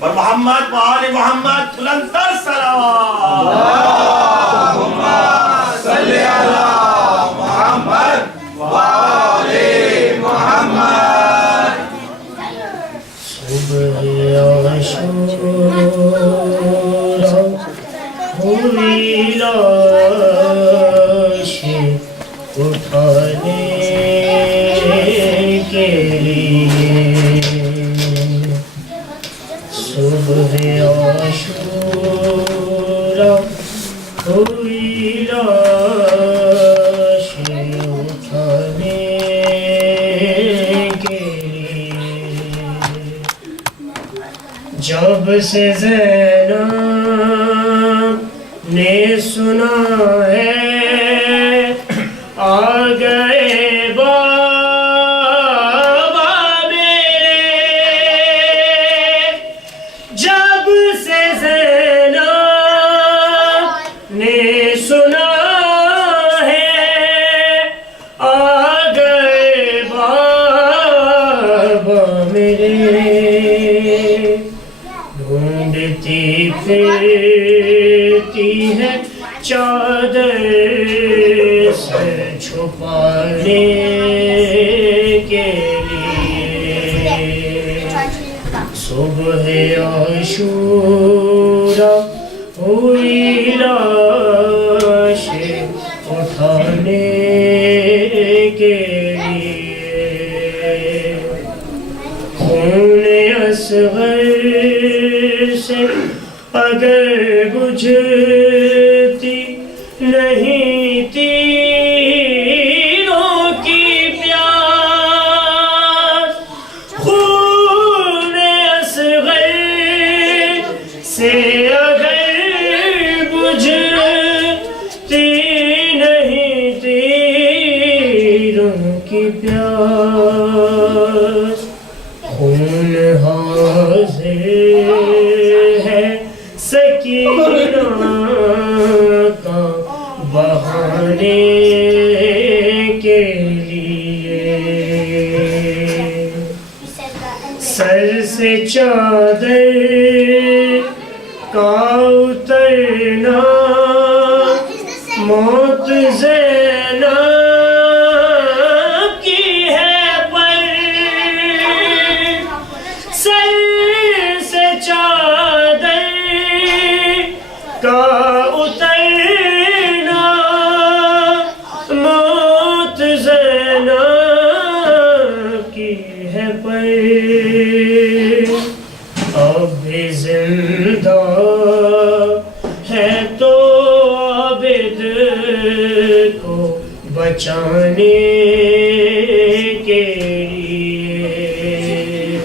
اور محمد و آل محمد بلندتر صلوات اللہم صلی علی محمد و آل محمد. صبح عاشورا ہوئی لاش اٹھانے کے لیے. صبح عاشورا ہوئی لاش اٹھانے کے لیے. جب سے زینب نے سنا ہے آ گئے بابا میرے. جب سے زینب نے سنا ہے آ گئے بابا میرے. ڈھونڈتی پھرتی ہے چادر سے چھپانے کے لیے. صبح عاشورا ہوئی لاش اٹھانے کے لیے. خون اصغر سے اگر بجھتی نہیں تیروں کی پیاس. خون اصغر سے اگر بجھتی نہیں تیروں کی پیاس. خون حاضر ہے سکینہ کا بہانے کے لیے. سر سے چادر کا اترنا موت زینب کی ہے پر. سر سے چادر کا اترنا موت زینب کی ہے پر. اب بھی زندہ ہے تو عابد کو بچانے کے لیے.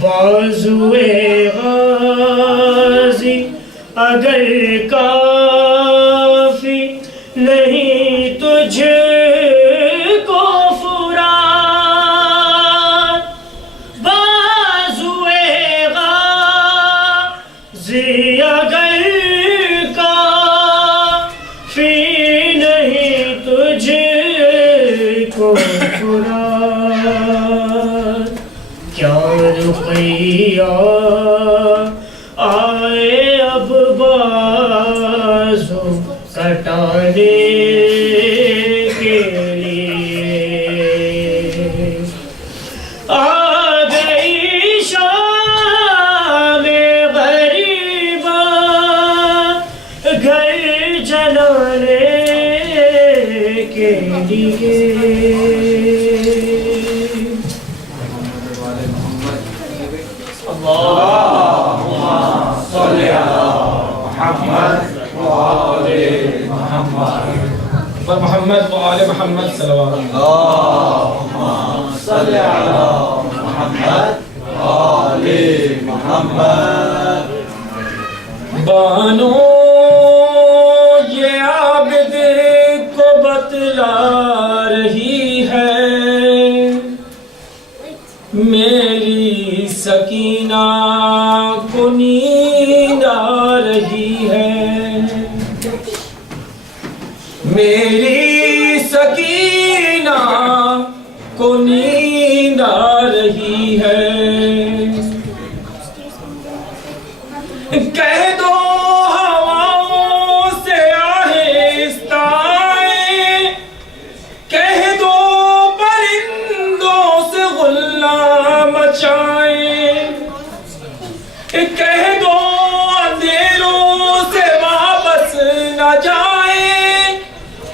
بازوئے غازی اگر کافی نہیں تجھ کو فرات. بازوئے غازی اگر کافی نہیں تجھ کو فرات. کیا رقیہ آئے اب بازو کٹانے کے لیے. آ گئی شام غریبا گھر جلانے کے لیے. اللہم صلی علی محمد و آل محمد. محمد و آل محمد صلوات. اللہم صلی علی محمد و آل محمد. بانو یہ عابد کو بتلا رہی ہے میری سکینہ کو نیند آ رہی ہے. میری سکینہ کو نیند آ رہی ہے. کہہ دو ہواؤں سے آہستہ آئیں، کہہ دو پرندوں سے غلہ مچائیں، کہہ دو اندھیروں سے واپس نہ جائیں،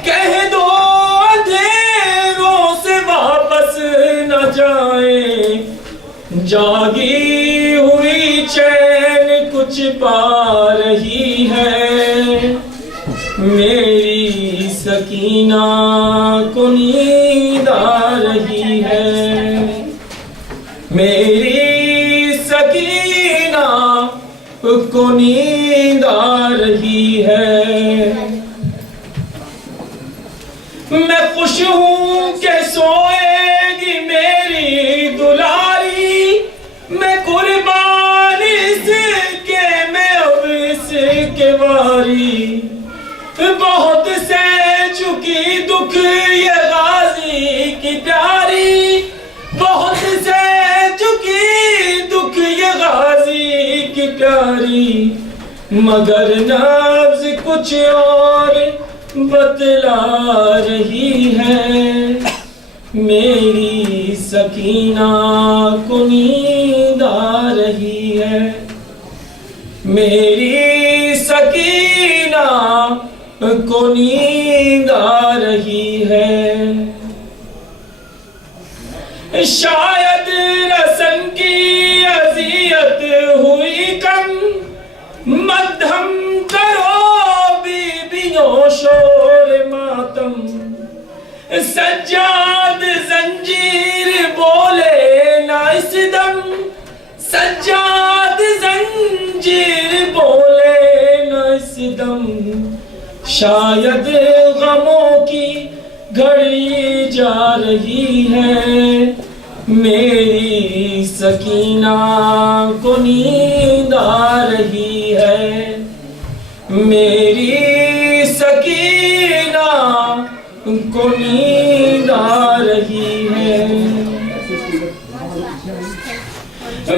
کہہ دو اندھیروں سے واپس نہ جائیں، جاگی ہوئی چین کچھ پا رہی ہے، میری سکینہ کو نیند آ رہی ہے، میری سکینہ کو نیند آ رہی ہے، میں خوش ہوں کہ سوئے گی میری دلاری، میں قربان اس کے میں اب اس کے واری، بہت سہ چکی دکھ یہ غازی کی پیاری، بہت سہ چکی دکھ یہ غازی کی پیاری، مگر نبض کچھ اور بتلا رہی ہے، میری سکینہ کو نیند آ رہی ہے، میری سکینہ کو نیند آ رہی ہے، شاید رسن کی اذیت ہوئی کم، مدھم کرو بیبیوں شور ماتم، سجاد زنجیر بولے نہ اس دم، سجاد زنجیر بولے نہ اس دم، شاید غموں کی گھڑی جا رہی ہے، میری سکینہ کو نیند آ رہی ہے، میری سکینہ کو نیند آ رہی ہے،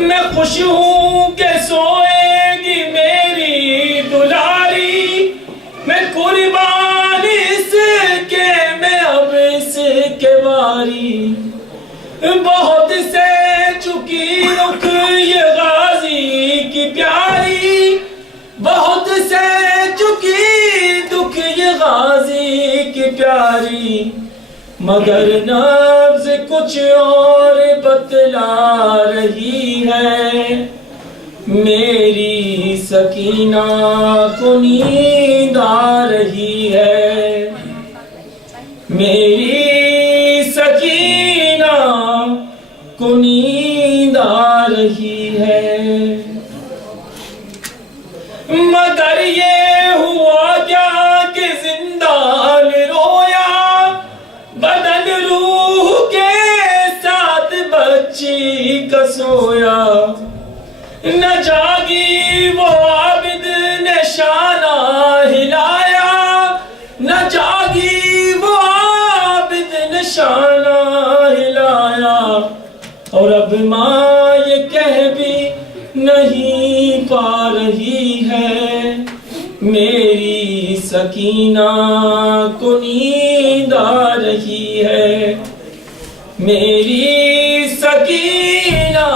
میں خوش ہوں کہ سوئے گی میری دلاری، میں قربان اس کے میں اب اس کے واری، بہت سہ چکی رخ یہ غازی کی پیاری، بہت سہ چکی دکھ یہ غازی کی پیاری، مگر نبض کچھ اور بتلا رہی ہے، میری سکینہ کو نیند آ رہی ہے، میری سکینہ کو نیند آ رہی ہے، مگر یہ ہوا کیا کہ زندان رویا، بدن روح کے ساتھ بچی کا سویا، نہ جاگی وہ عابد نے شانہ ہلایا، نہ جاگی وہ عابد نے شانہ ہلایا، اور اب ماں یہ کہہ بھی نہیں پا رہی ہے، میری سکینہ کو نیند آ رہی ہے، میری سکینہ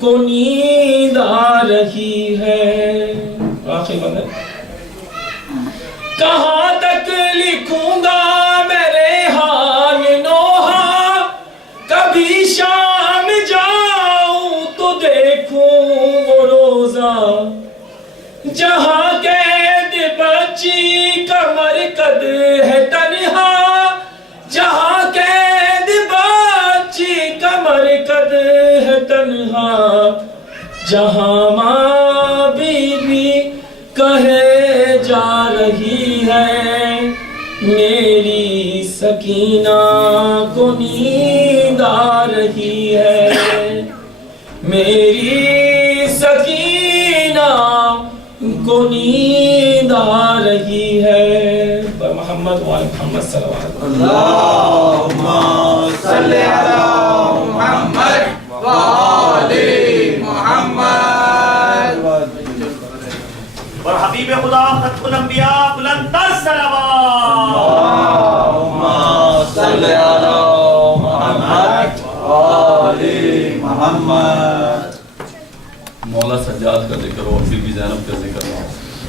کو نیند آ رہی ہے، آخری بندہ، کہاں تک لکھوں گا میرے حال نوحہ، کبھی شام جاؤں تو دیکھوں وہ روزہ، جہاں قید بچی کا مرکد ہے تنہا، جہاں قید بچی کا مرکد ہے تنہا، جہاں ماں بیوی کہے جا رہی ہے، میری سکینہ کو نیند آ رہی ہے، میری سکینہ کو نیند آ رہی ہے، محمد وآل محمد صلی اللہ علیہ وسلم، اللہم صلی علی محمد وآل محمد. الانبیاء بلند تر صلوات اللهم صل على محمد وآل محمد. مولا سجاد کا ذکر ہو، پھر بھی زینب کا ذکر ہو،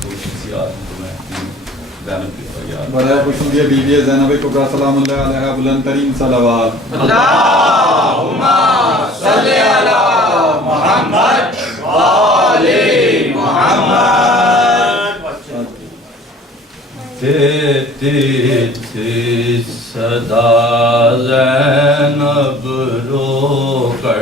کوئی شخصیات ہیں تو میں زینب کی طرح یاد برائے خوشنودی بی بی زینب کبریٰ سلام اللہ علیہ بلند ترین صلوات. اللهم صل على محمد وآل محمد. دیتی تھی صدا زینب رو کر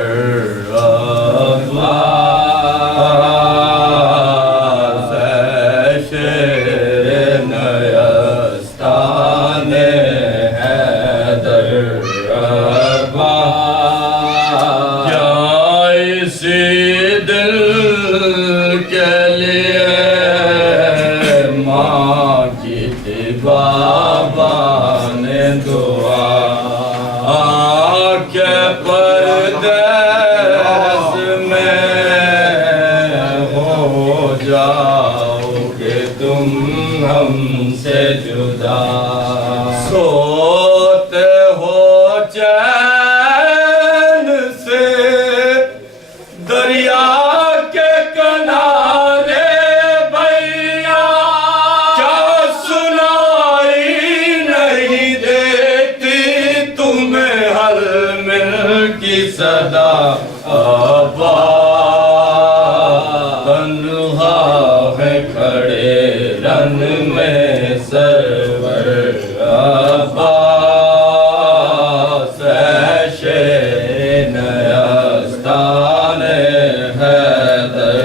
سوتے ہو چین سے دریا کے کنارے بھیا، کیا سنائی نہیں دیتی تمہیں ہر مل کی صدا؟ تنہا ہے کھڑے رن میں سرور عباس شیر نیستان حیدر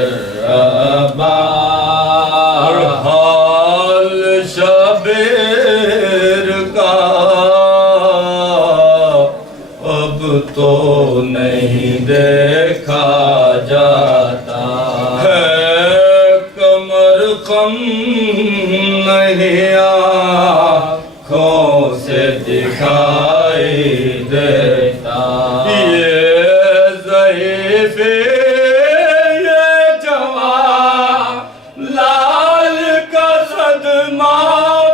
عباس. حال شبیر کا اب تو نہیں دیکھا جاتا ہے، کمر خم نہیں آنکھوں سے دکھائی دیتا. یہ ضعیف یہ جوان لال کا صدمہ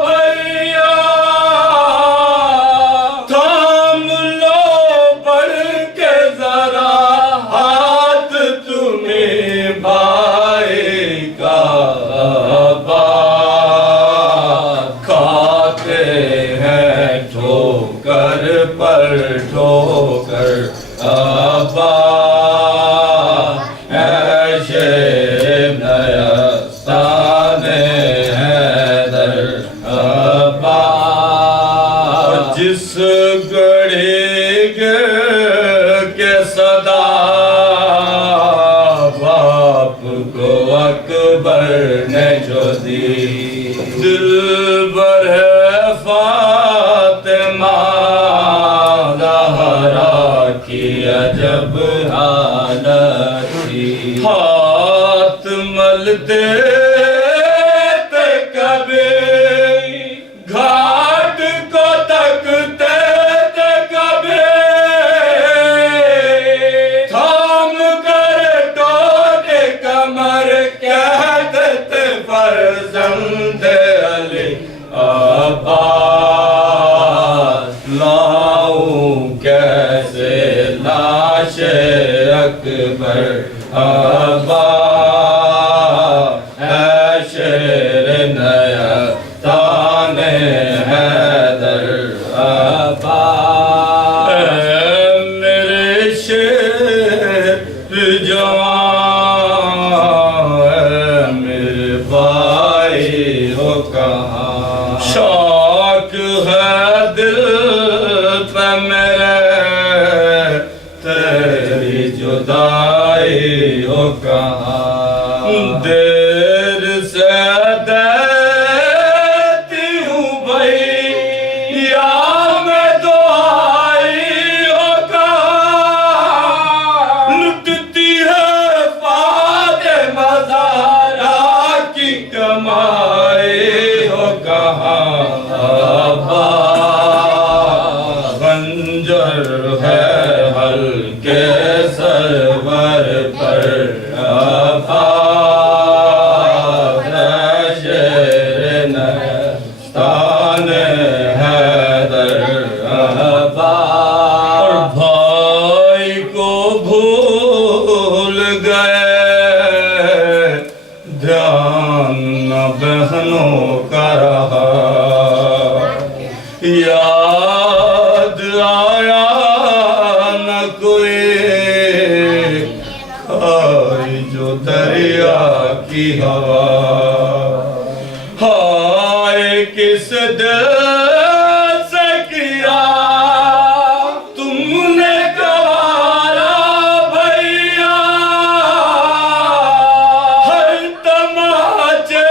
بھیا، تھام لو بڑھ کے ذرا ہاتھ تمہیں بھائی کا. کھاتے ہیں ٹھوکر پر ٹھوکر عباس شیر نیستان حیدر عباس. جس گھڑی کے صدا باپ کو اکبر نے جو دی، دل بر ہے فاطمہ زہرا کی عجب حالت تھی. ہاتھ ملتے تھے کبھی گھاٹ کو تکتے تھے کبھی، تھام کر ٹوٹے کمر کہتے تھے فرزند علی عباس. لاؤں کیسے لاش اکبر عباس شیر نیستان حیدر عباس. میرے شیر جوان میرے بھائی ہو کہاں؟ شوق ہے دل پہ میرے تیری جدائی ہو کہاں؟ دیر سے دیتی ہوں بھائی یا میں دعائی ہو کہاں؟ لٹتی ہے فاطمہ زہرا کی کمائی ہو کہاں؟ خنجر ہے ہلکے سرور پر عباس زبانوں کا رہا یاد آیا نہ کوئی کھائی جو دریا کی ہوا ہائے کس دل سے کیا تم نے گوارا بھیا ہر تماچے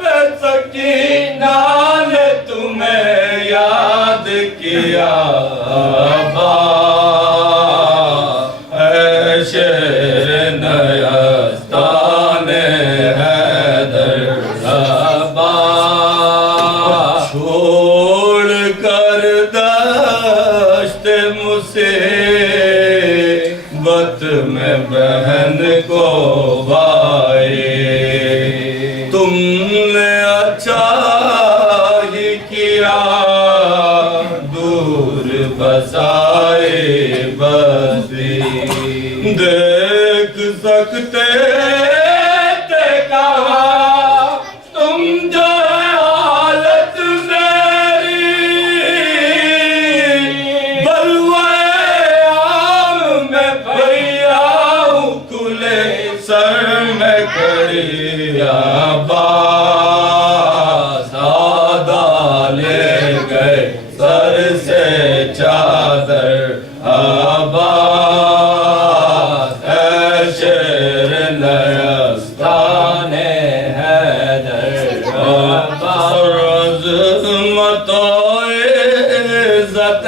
پہ سکینہ نے تمہیں یاد کیا اے شیر نیستان حیدر چھوڑ کر دشت مصیبت میں بہن کو بھائی تم نے اچھا ہی کیا دور بسائے بستی دیکھ سکتے تھے کہا تم جو حالت میری بلوائے عام میں بھیا ہوں کھلے سر میں کھڑی عباس آدھا لے گئے سر سے چادر عباس اے شیر نیستان حیدر عباس عظمت و عزت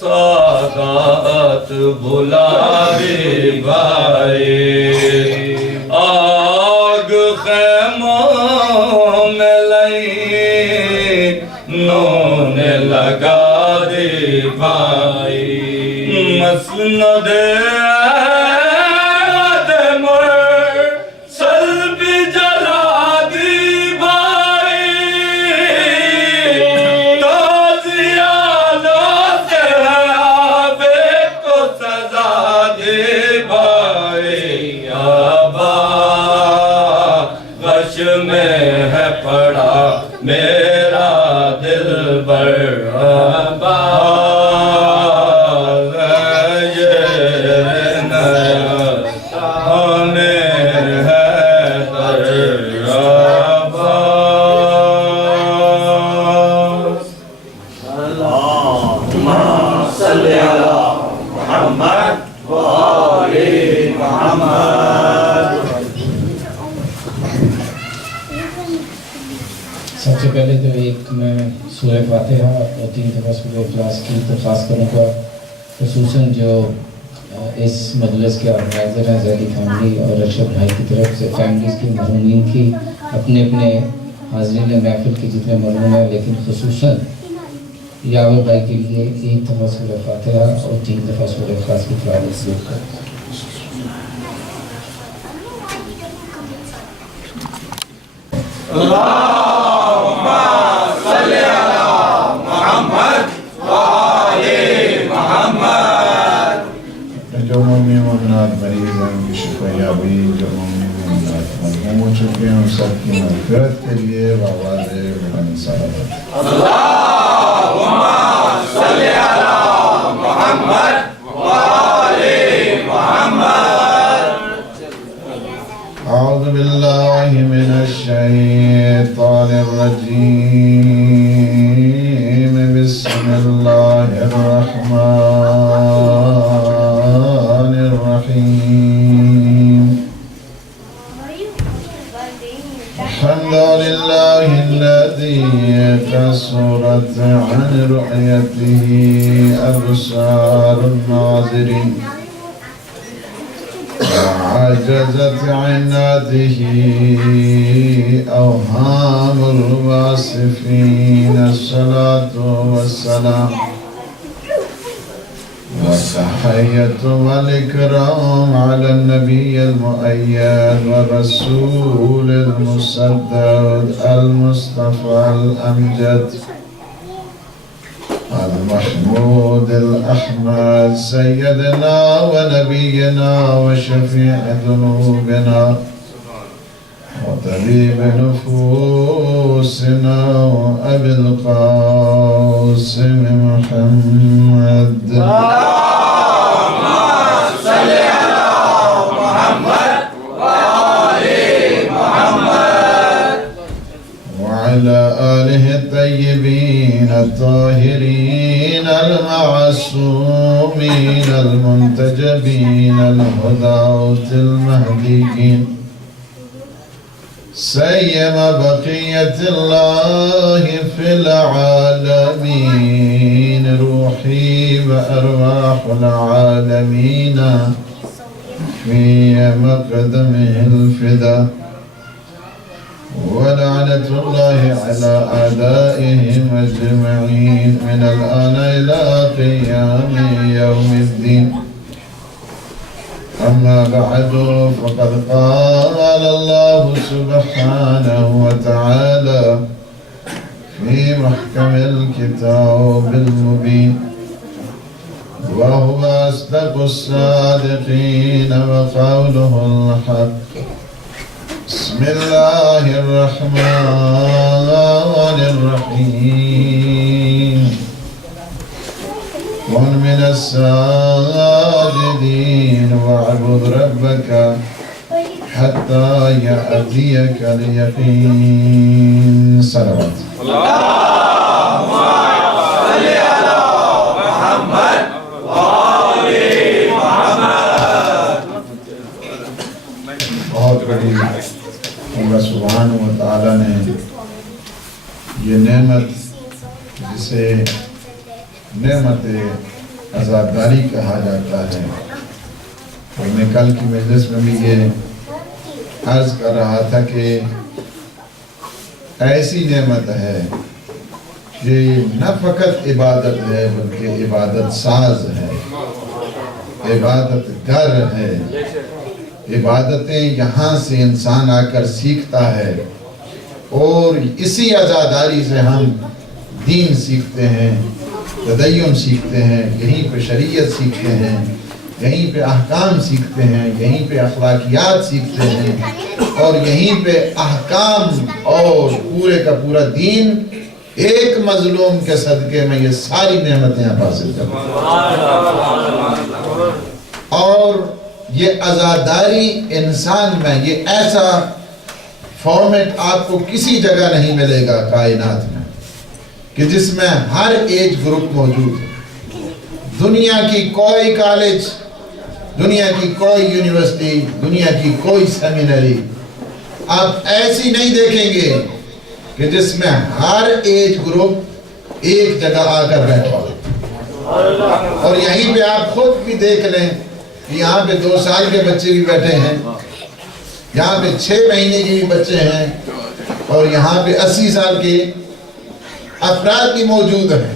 سعادت بھلا بھی بھائی آگ خیموں میں لئی نو نے لگا دی بھائی مسند آدم سلب جلا دی بھائی تازیانوں سے آبے کو سزا دی بھائی آبا غش میں ہے پڑا میرا دل بر آبا سب سے پہلے تو ایک میں سورہ فاتحہ اور 3 دفعہ سورہ اخلاص کی درخواست کروں گا خصوصاً جو اس مجلس کے آرگنائزر ہیں زیدی فیملی اور ارشد بھائی کی طرف سے فیملیز کی مرحومین کی اپنے اپنے حاضرین محفل کے جتنے مرحوم ہیں لیکن خصوصاً یاور بھائی کے لیے 1 دفعہ سورہ فاتحہ اور 3 دفعہ سورہ اخلاص کی تلاوت ضرور کریں. اللہم صلی علی محمد وآل محمد. جو مومن مومنات مریض ہیں ان کی شفا یابی جو مومن مومنات مرحوم ہو چکے ہیں ان سب کی مغفرت کے لیے آواز بلند صلوات. اللہم صلی علی محمد وآل محمد. اعوذ باللہ من الشیطان الرجیم بسم اللہ الرحمن الرحیم. الحمد للہ الذی کثرت عن رؤیته ابصار الناظرین وعجزت عناده أوهام الواصفين. الصلاة والسلام والتحية والإكرام على النبي المؤيد والرسول المسدد المصطفى الأمجد المحمود الأحمد سيدنا ونبينا وشفيع ذنوبنا طبيب نفوسنا وأبي القاسم محمد وعلى آله الطيبين الطاهرين المعصومين المنتجبين الهداة المهديين سيما بقية الله في العالمين روحي وأرواح العالمين في مقدمه الفدا ولعنة الله على أعدائهم أجمعين من الآن إلى قيام يوم الدين أما بعد فقد قال الله سبحانه وتعالى في محكم الكتاب المبين وهو أصدق الصادقين وقوله الحق بسم الله الرحمن الرحيم كن من الساجدين واعبد ربك حتى يأتيك اليقين صلوات بہت بڑی اللہ سبحانہ و تعالیٰ نے یہ نعمت جسے نعمت عزاداری کہا جاتا ہے اور میں کل کی مجلس میں بھی یہ عرض کر رہا تھا کہ ایسی نعمت ہے کہ نہ فقط عبادت ہے بلکہ عبادت ساز ہے، عبادت گر ہے، عبادتیں یہاں سے انسان آ کر سیکھتا ہے اور اسی عزاداری سے ہم دین سیکھتے ہیں، تدین سیکھتے ہیں، یہیں پہ شریعت سیکھتے ہیں، یہیں پہ احکام سیکھتے ہیں، یہیں پہ اخلاقیات سیکھتے ہیں اور یہیں پہ احکام اور پورے کا پورا دین ایک مظلوم کے صدقے میں یہ ساری نعمتیں آپ حاصل کرتے ہیں۔ اور یہ عزاداری انسان میں یہ ایسا فارمیٹ آپ کو کسی جگہ نہیں ملے گا کائنات میں کہ جس میں ہر ایج گروپ موجود ہے۔ دنیا کی کوئی کالج، دنیا کی کوئی یونیورسٹی، دنیا کی کوئی سیمینری آپ ایسی نہیں دیکھیں گے کہ جس میں ہر ایج گروپ ایک جگہ آ کر بیٹھا ہو۔ اور یہیں پہ آپ خود بھی دیکھ لیں کہ یہاں پہ 2 سال کے بچے بھی بیٹھے ہیں، یہاں پہ 6 مہینے کے بھی بچے ہیں اور یہاں پہ 80 سال کے افراد بھی موجود ہیں۔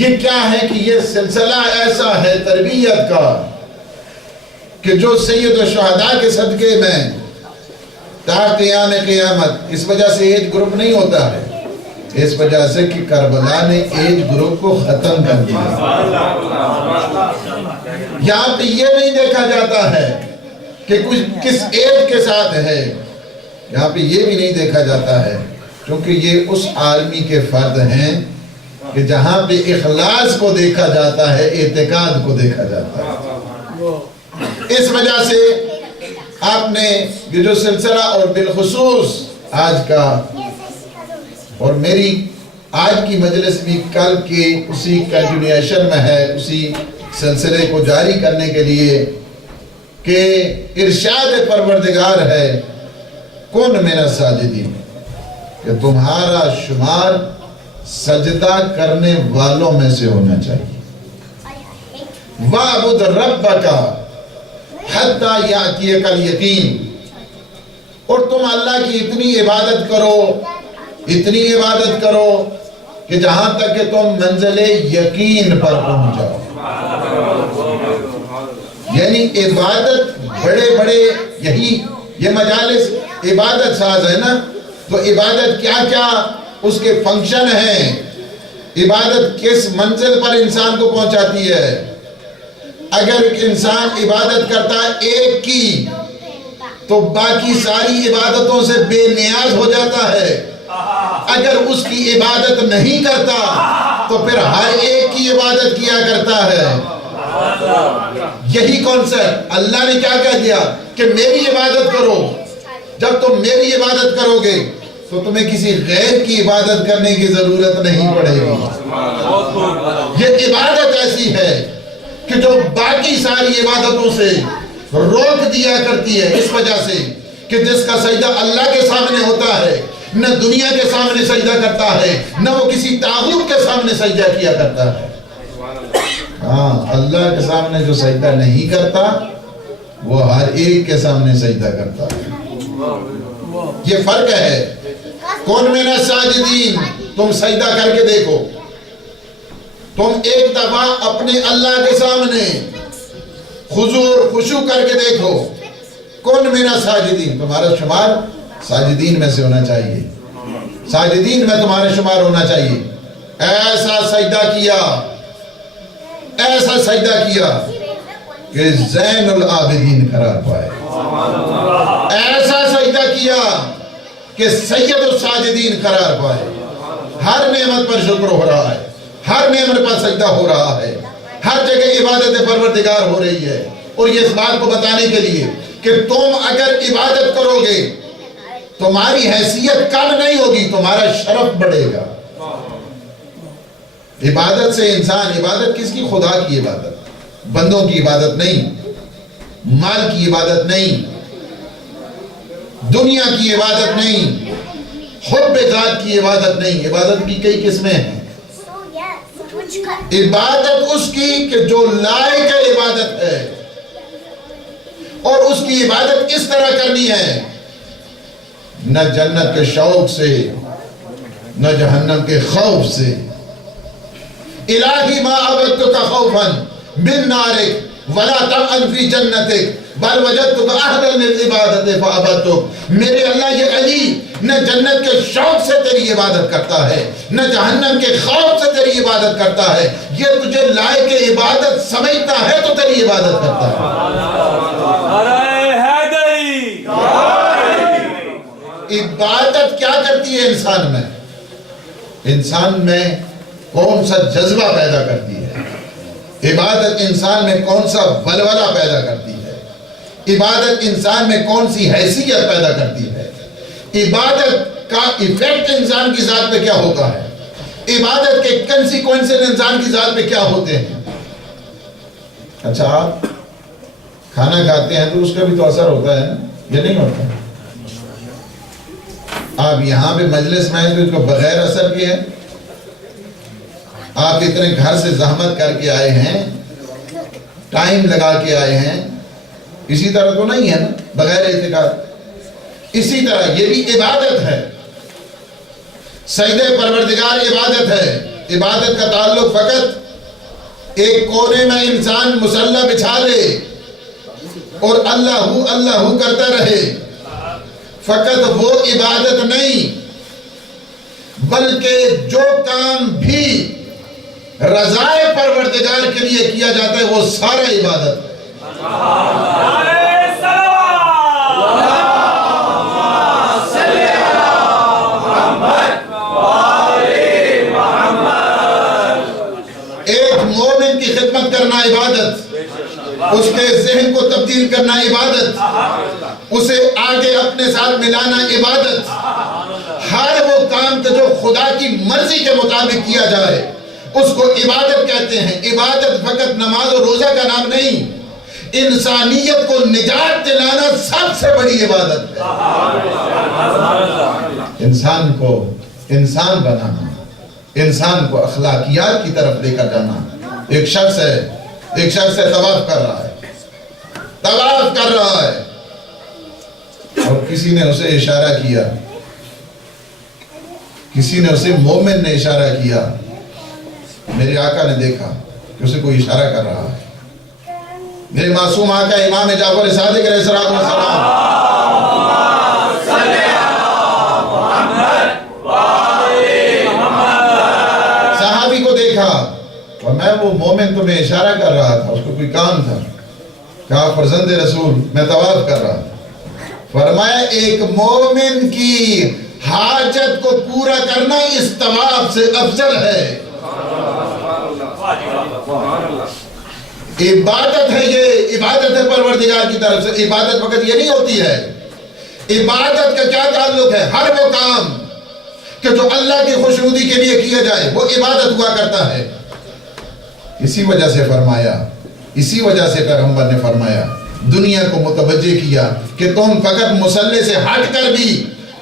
یہ کیا ہے کہ یہ سلسلہ ایسا ہے تربیت کا کہ جو سید الشہداء کے صدقے میں تا قیام قیامت، اس وجہ سے ایج گروپ نہیں ہوتا ہے، اس وجہ سے کہ کربلا نے ایج گروپ کو ختم کر دیا۔ یہاں پہ یہ نہیں دیکھا جاتا ہے کہ کس ایج کے ساتھ ہے، یہاں پہ یہ بھی نہیں دیکھا جاتا ہے کیونکہ یہ اس عالمی کے فرد ہیں کہ جہاں پہ اخلاص کو دیکھا جاتا ہے، اعتقاد کو دیکھا جاتا ہے۔ اس وجہ سے آپ نے یہ جو سلسلہ اور بالخصوص آج کا اور میری آج کی مجلس بھی کل کے اسی کنٹینیوشن میں ہے، اسی سلسلے کو جاری کرنے کے لیے کہ ارشاد پروردگار ہے کن من الساجدین، کہ تمہارا شمار سجدہ کرنے والوں میں سے ہونا چاہیے۔ وَعْبُدْ رَبَّكَ حَتَّى يَأْتِيَكَ الْيَقِينُ، اور تم اللہ کی اتنی عبادت کرو کہ جہاں تک کہ تم منزل یقین پر پہنچ جاؤ۔ یعنی عبادت بڑے یہی یہ مجالس عبادت ساز ہے نا، تو عبادت کیا کیا اس کے فنکشن ہیں، عبادت کس منزل پر انسان کو پہنچاتی ہے۔ اگر ایک انسان عبادت کرتا ہے ایک کی تو باقی ساری عبادتوں سے بے نیاز ہو جاتا ہے. اگر اس کی عبادت نہیں کرتا تو پھر ہر ایک کی عبادت کیا کرتا ہے. یہی کانسیپٹ اللہ نے کیا کہہ دیا کہ میری عبادت کرو. جب تم میری عبادت کرو گے تو تمہیں کسی غیر کی عبادت کرنے کی ضرورت نہیں پڑے گی. یہ عبادت ایسی ہے کہ جو باقی ساری عبادتوں سے روک دیا کرتی ہے، اس وجہ سے کہ جس کا سجدہ اللہ کے سامنے ہوتا ہے نہ دنیا کے سامنے سجدہ کرتا ہے نہ وہ کسی طاغوت کے سامنے سجدہ کیا کرتا ہے. ہاں، اللہ کے سامنے جو سجدہ نہیں کرتا وہ ہر ایک کے سامنے سجدہ کرتا ہے. یہ فرق ہے. کون من الساجدین، تم سجدہ کر کے دیکھو. تم ایک دفعہ اپنے اللہ کے سامنے خضوع اور خشوع کر کے دیکھو. کون من الساجدین، تمہارا شمار ساجدین میں سے ہونا چاہیے. ساجدین میں تمہارے شمار ہونا چاہیے. ایسا سجدہ کیا، ایسا سجدہ کیا کہ زین العابدین قرار پائے. ایسا سجدہ کیا کہ سید الساجدین قرار پائے. ہر نعمت پر شکر ہو رہا ہے، ہر نعمت پر سجدہ ہو رہا ہے، ہر جگہ عبادت پروردگار ہو رہی ہے. اور یہ اس بات کو بتانے کے لیے کہ تم اگر عبادت کرو گے تمہاری حیثیت کم نہیں ہوگی، تمہارا شرف بڑھے گا. عبادت سے انسان، عبادت کس کی؟ خدا کی عبادت، بندوں کی عبادت نہیں، مال کی عبادت نہیں، دنیا کی عبادت نہیں، حب ذات کی عبادت نہیں. عبادت کی کئی قسمیں ہیں. عبادت اس کی کہ جو لائق عبادت ہے اور اس کی عبادت اس طرح کرنی ہے نہ جنت کے شوق سے نہ جہنم کے خوف سے. الہی ما عبدتک خوفا من نارک ولا طمعا فی جنتک بل وجدتک اہلا للعبادت فعبدتک. میرے اللہ، یہ علی نہ جنت کے شوق سے تیری عبادت کرتا ہے نہ جہنم کے خوف سے تیری عبادت کرتا ہے. یہ تجھے لائق عبادت سمجھتا ہے تو تیری عبادت کرتا ہے. عبادت کیا کرتی ہے انسان میں؟ انسان میں کون سا جذبہ پیدا کرتی ہے؟ عبادت انسان میں کون سا ولولہ پیدا کرتی ہے؟ عبادت انسان میں کون سی حیثیت پیدا کرتی ہے؟ عبادت کا ایفیکٹ انسان کی ذات پہ کیا ہوتا ہے؟ عبادت کے کنسیکوینسز انسان کی ذات پہ کیا ہوتے ہیں؟ اچھا، آپ کھانا کھاتے ہیں تو اس کا بھی تو اثر ہوتا ہے نا، یہ نہیں ہوتا؟ آپ یہاں پہ مجلس میں ہیں تو اس کو بغیر اثر کے ہیں. آپ اتنے گھر سے زحمت کر کے آئے ہیں، ٹائم لگا کے آئے ہیں، اسی طرح تو نہیں ہے نا بغیر اعتقاد. اسی طرح یہ بھی عبادت ہے. سجدہ پروردگار عبادت ہے. عبادت کا تعلق فقط ایک کونے میں انسان مصلی بچھا لے اور اللہ کرتا رہے، فقط وہ عبادت نہیں، بلکہ جو کام بھی رضائے پروردگار کے لیے کیا جاتا ہے وہ سارا عبادت ہے. ایک مومن کی خدمت کرنا عبادت، اس کے ذہن کو تبدیل کرنا عبادت، اسے آگے اپنے ساتھ ملانا عبادت. ہر وہ کام جو خدا کی مرضی کے مطابق کیا جائے اس کو عبادت کہتے ہیں. عبادت فقط نماز اور روزہ کا نام نہیں، انسانیت کو نجات دلانا سب سے بڑی عبادت ہے. انسان کو انسان بنانا، انسان کو اخلاقیات کی طرف لے کر جانا. ایک شخص ہے طواف کر رہا ہے اور کسی نے اسے اشارہ کیا، کسی نے اسے مومن نے اشارہ کیا. میرے آقا نے دیکھا کہ اسے کوئی اشارہ کر رہا ہے. میرے معصوم آقا امام جعفر صادق علیہ السلام صحابی کو دیکھا اور میں وہ مومن تمہیں اشارہ کر رہا تھا، اس کو کوئی کام تھا. کہا فرزند رسول میں طواف کر رہا تھا. فرمایا ایک مومن کی حاجت کو پورا کرنا اس طواف سے افضل ہے. عبادت ہے یہ، عبادت ہے پروردگار کی طرف سے. عبادت فقط یہ نہیں ہوتی ہے. عبادت کا کیا تعلق ہے؟ ہر وہ کام کہ جو اللہ کی خوشنودی کے لیے کیا جائے وہ عبادت ہوا کرتا ہے. اسی وجہ سے فرمایا، اسی وجہ سے پیغمبر نے فرمایا، دنیا کو متوجہ کیا کہ تم فقط مصلی سے ہٹ کر بھی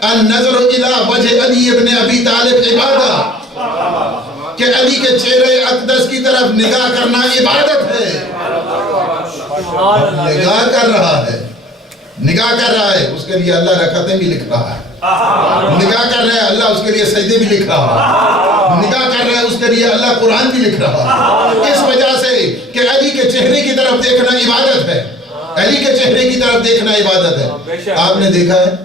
النظر الی وجہ علی ابن ابی طالب عبادت، کہ علی کے چہرے اقدس کی طرف نگاہ کرنا عبادت ہے. نگاہ کر رہا ہے، نگاہ کر رہا ہے، اس کے لیے اللہ رکعتیں بھی لکھ رہا ہے. نگاہ کر رہا ہے اللہ اس کے لیے سجدے بھی لکھ رہا ہے. نگاہ کر رہا ہے اس کے لیے اللہ قرآن بھی لکھ رہا ہے. اس وجہ سے کہ علی کے چہرے کی طرف دیکھنا عبادت ہے. علی کے چہرے کی طرف دیکھنا عبادت ہے. آپ نے دیکھا ہے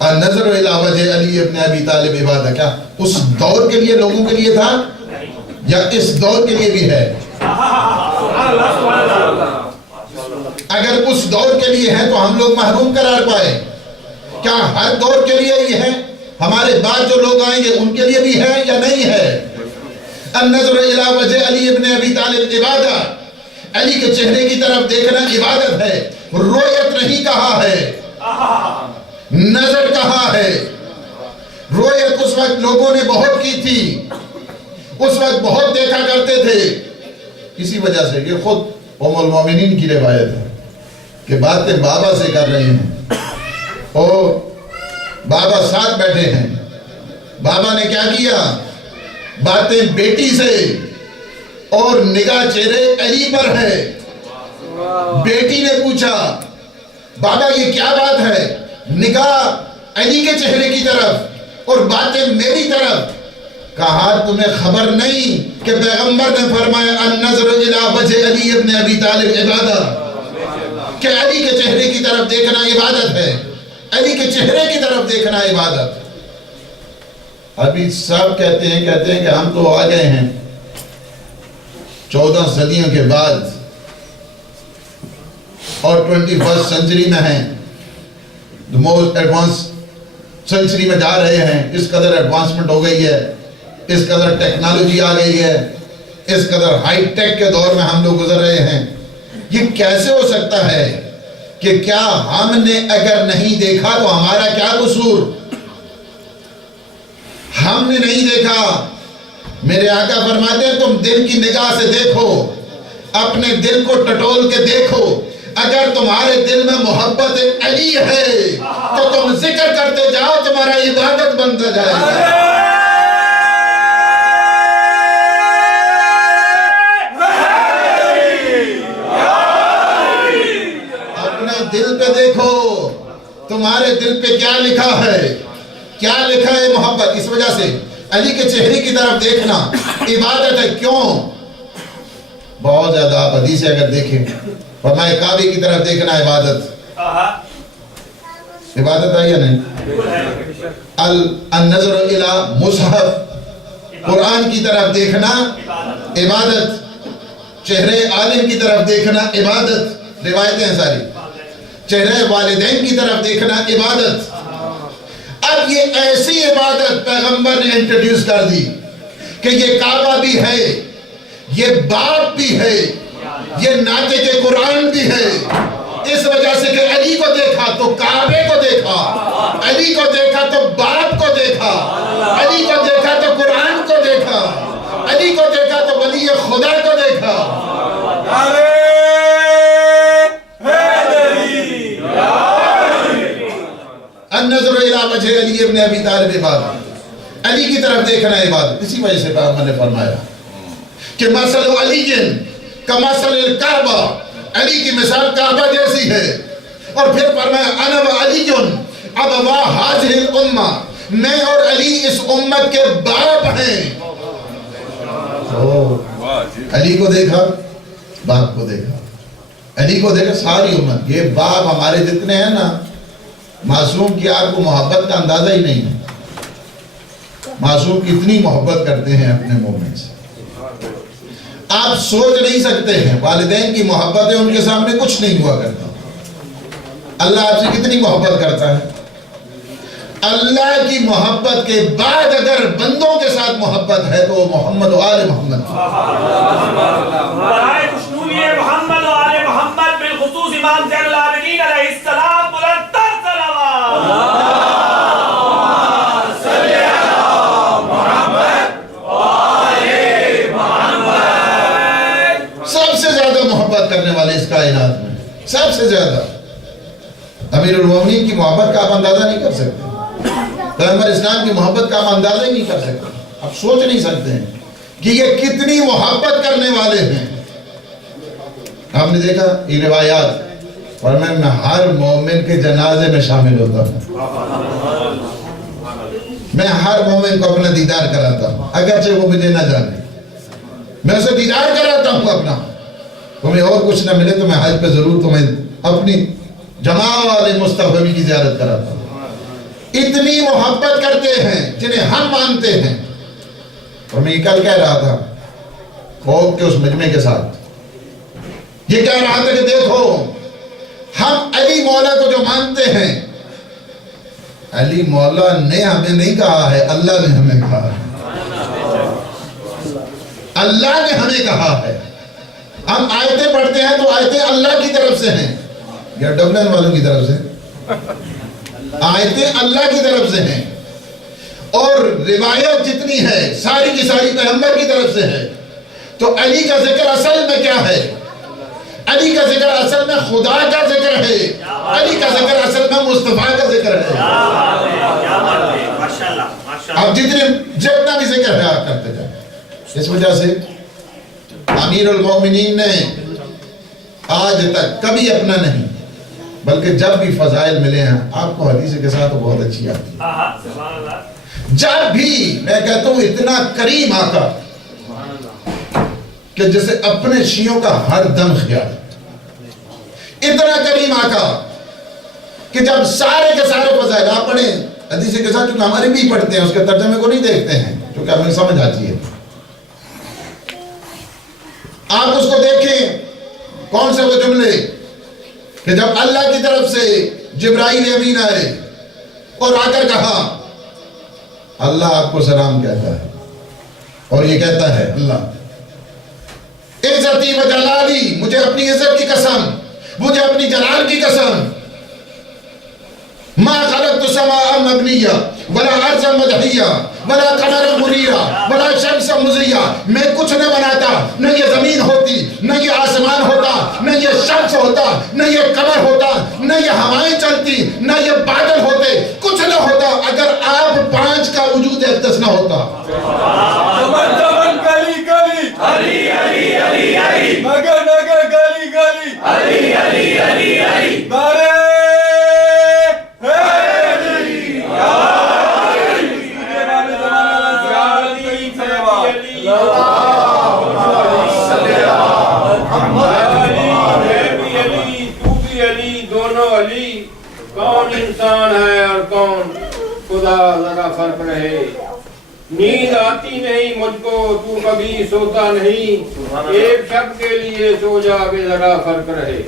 النظر الی وجہ علی ابن ابی طالب عبادت، کیا اس دور کے لیے لوگوں کے لیے تھا یا اس دور کے لیے بھی ہے؟ اگر اس دور کے لیے ہے تو ہم لوگ محروم قرار پائے. کیا ہر دور کے لیے ہی ہے؟ ہمارے بعد جو لوگ آئیں گے ان کے لیے بھی ہے یا نہیں ہے؟ النظر الی وجہ علی ابن ابی طالب عبادت، علی کے چہرے کی طرف دیکھنا عبادت ہے. رویت نہیں کہا ہے، نظر کہا ہے. رویت اس وقت لوگوں نے بہت کی تھی، اس وقت بہت دیکھا کرتے تھے. اسی وجہ سے یہ خود ام المومنین کی روایت ہے کہ باتیں بابا سے کر رہے ہیں اور بابا ساتھ بیٹھے ہیں. بابا نے کیا کیا؟ باتیں بیٹی سے اور نگاہ چہرے علی پر ہے. بیٹی نے پوچھا بابا یہ کیا بات ہے؟ نگاہ علی کے چہرے کی طرف اور باتیں میری طرف. کہا تمہیں خبر نہیں کہ پیغمبر نے فرمایا النظر الی وجہ علی ابن ابی طالب عبادت، کہ علی کے چہرے کی طرف دیکھنا عبادت ہے. علی کے چہرے کی طرف دیکھنا عبادت. ابھی سب کہتے ہیں کہ ہم تو آ گئے ہیں 14 صدیوں کے بعد اور 21st سنچری میں ہیں، موسٹ ایڈوانس سنچری میں جا رہے ہیں. اس قدر ایڈوانسمنٹ ہو گئی ہے، اس قدر ٹیکنالوجی آ گئی ہے، اس قدر ہائی ٹیک کے دور میں ہم لوگ گزر رہے ہیں. یہ کیسے ہو سکتا ہے کہ کیا ہم نے اگر نہیں دیکھا تو ہمارا کیا قصور؟ ہم نے نہیں دیکھا. میرے آقا فرماتے ہیں تم دل کی نگاہ سے دیکھو، اپنے دل کو ٹٹول کے دیکھو. اگر تمہارے دل میں محبت علی ہے تو تم ذکر کرتے جاؤ، تمہارا عبادت بنتا جائے گا. دل پہ دیکھو تمہارے دل پہ کیا لکھا ہے، کیا لکھا ہے محبت. اس وجہ سے علی کے چہرے کی طرف دیکھنا عبادت ہے. کیوں؟ بہت زیادہ آپ حدیثیں اگر دیکھیں فرمائے کعبے کی طرف دیکھنا عبادت. عبادت ہے یا نہیں؟ النظر الی مصحف، قرآن کی طرف دیکھنا عبادت. چہرے عالم کی طرف دیکھنا عبادت. روایتیں ہیں ساری. چہرے والدین کی طرف دیکھنا عبادت. اب یہ ایسی عبادت پیغمبر نے انٹروڈیوس کر دی کہ یہ کعبہ بھی ہے، یہ باپ بھی ہے، یہ ناطق قرآن بھی ہے. اس وجہ سے کہ علی کو دیکھا تو کعبے کو دیکھا، علی کو دیکھا تو باپ کو دیکھا، علی کو دیکھا تو قرآن کو دیکھا، علی کو دیکھا تو ولی خدا کو دیکھا. النظر الی وجہ علی ابن ابی طالب عبادت، علی کی طرف دیکھنا عبادت. اسی وجہ سے پیغمبر نے فرمایا کہ مثل علی کمثل الکعبہ، علی کی مثال کعبہ جیسی ہے. اور پھر فرمایا انا وعلی ابوا ہذہ الامہ، میں اور علی اس امت کے باپ ہیں. علی کو دیکھا، باپ کو دیکھا. علی کو دیکھا ساری امت. یہ باپ ہمارے جتنے ہیں نا، معصوم کی آپ کو محبت کا اندازہ ہی نہیں ہے. معصوم کتنی محبت کرتے ہیں اپنے مومن سے، آپ سوچ نہیں سکتے ہیں. والدین کی محبتیں ان کے سامنے کچھ نہیں ہوا کرتا. اللہ آپ سے کتنی محبت کرتا ہے؟ اللہ کی محبت کے بعد اگر بندوں کے ساتھ محبت ہے تو وہ محمد و آل محمد. برائے خوشنودی محمد و آل محمد بالخصوص امام زین العابدین علیہ السلام بلند تر صلوات. سب سے زیادہ محبت کرنے والے اس کائنات میں، سب سے زیادہ امیر المومنین کی محبت کا آپ اندازہ نہیں کر سکتے، پیغمبر اسلام کی محبت کا آپ اندازہ ہی نہیں کر سکتے، آپ سوچ نہیں سکتے ہیں کہ یہ کتنی محبت کرنے والے ہیں. آپ نے دیکھا یہ روایات، اور میں ہر مومن کے جنازے میں شامل ہوتا ہوں، میں ہر مومن کو اپنا دیدار کراتا ہوں اگرچہ وہ مجھے نہ جانے، میں اسے دیدار کراتا ہوں اپنا. تمہیں اور کچھ نہ ملے تو میں حج پہ ضرور تمہیں اپنی جماع والے مصطفی کی زیارت کراتا ہوں. اتنی محبت کرتے ہیں جنہیں ہم مانتے ہیں. اور میں یہ کل کہہ رہا تھا خوب کے اس مجمع کے ساتھ، یہ کہہ رہا تھا کہ دیکھو ہم علی مولا کو جو مانتے ہیں، علی مولا نے ہمیں نہیں کہا ہے، اللہ نے ہمیں کہا ہے، اللہ نے ہمیں کہا ہے. ہم آیتیں پڑھتے ہیں تو آیتیں اللہ کی طرف سے ہیں یا ڈبلن والوں کی طرف سے؟ آیتیں اللہ کی طرف سے ہیں، اور روایت جتنی ہے ساری کی ساری پیغمبر کی طرف سے ہے. تو علی کا ذکر اصل میں کیا ہے؟ علی کا ذکر اصل میں خدا کا ذکر ہے، علی کا ذکر اصل میں مصطفیٰ کا ذکر ہے. آپ جتنا بھی ذکر ہے آپ کرتے جائیں. اس وجہ سے امیر المومنین نے آج تک کبھی اپنا نہیں، بلکہ جب بھی فضائل ملے ہیں آپ کو حدیث کے ساتھ بہت اچھی آتی ہے. جب بھی میں کہتا ہوں اتنا کریم آقا کہ جسے اپنے شیعوں کا ہر دم خیال، اتنا کریم آقا کہ جب سارے کے سارے فضائل آپ پڑھیں حدیث کے ساتھ، چونکہ ہمارے بھی پڑھتے ہیں اس کے ترجمے کو نہیں دیکھتے ہیں چونکہ ہمیں سمجھ آتی ہے. آپ اس کو دیکھیں کون سے وہ جملے کہ جب اللہ کی طرف سے جبرائیل امین آئے اور آ کر کہا اللہ آپ کو سلام کہتا ہے، اور یہ کہتا ہے اللہ عزتی و جلالی، مجھے اپنی عزت کی قسم، مجھے اپنی جلال کی قسم، ما خلقت السماء مبنیہ ولا ارض مدحیہ ولا قمر منیرہ ولا شمس مضیہ، میں کچھ نہ بناتا، نہ یہ زمین ہوتی، نہ یہ آسمان ہوتا، نہ یہ شمس ہوتا، نہ یہ قمر ہوتا، نہ یہ ہوائیں چلتی، نہ یہ بادل ہوتے، کچھ نہ ہوتا اگر آپ پانچ کا وجود اختص نہ ہوتا. گلی گلی علی علی علی علی، نگر نگر گلی گلی علی علی علی علی، نعرہ کون انسان ہے اور کون خدا، ذرا فرق رہے. نیند آتی نہیں مجھ کو، تو کبھی سوتا نہیں، ایک شب کے لیے سو جا کے ذرا فرق رہے.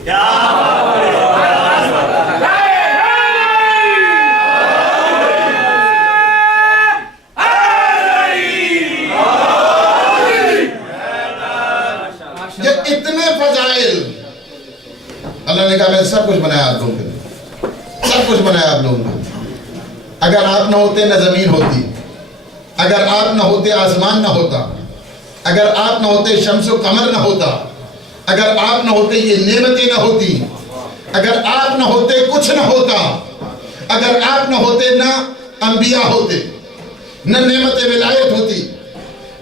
یہ اتنے فضائل اللہ نے کہا میں سب کچھ بنایا آپ لوگوں کے لیے، سب کچھ بنایا آپ لوگوں کے لیے. اگر آپ نہ ہوتے نہ زمین ہوتی، اگر آپ نہ ہوتے آسمان نہ ہوتا، اگر آپ نہ ہوتے شمس و قمر نہ ہوتا، اگر آپ نہ ہوتے یہ نعمتیں نہ ہوتی، اگر آپ نہ ہوتے کچھ نہ ہوتا، اگر آپ نہ ہوتے نہ انبیاء ہوتے، نہ نعمت ولایت ہوتی،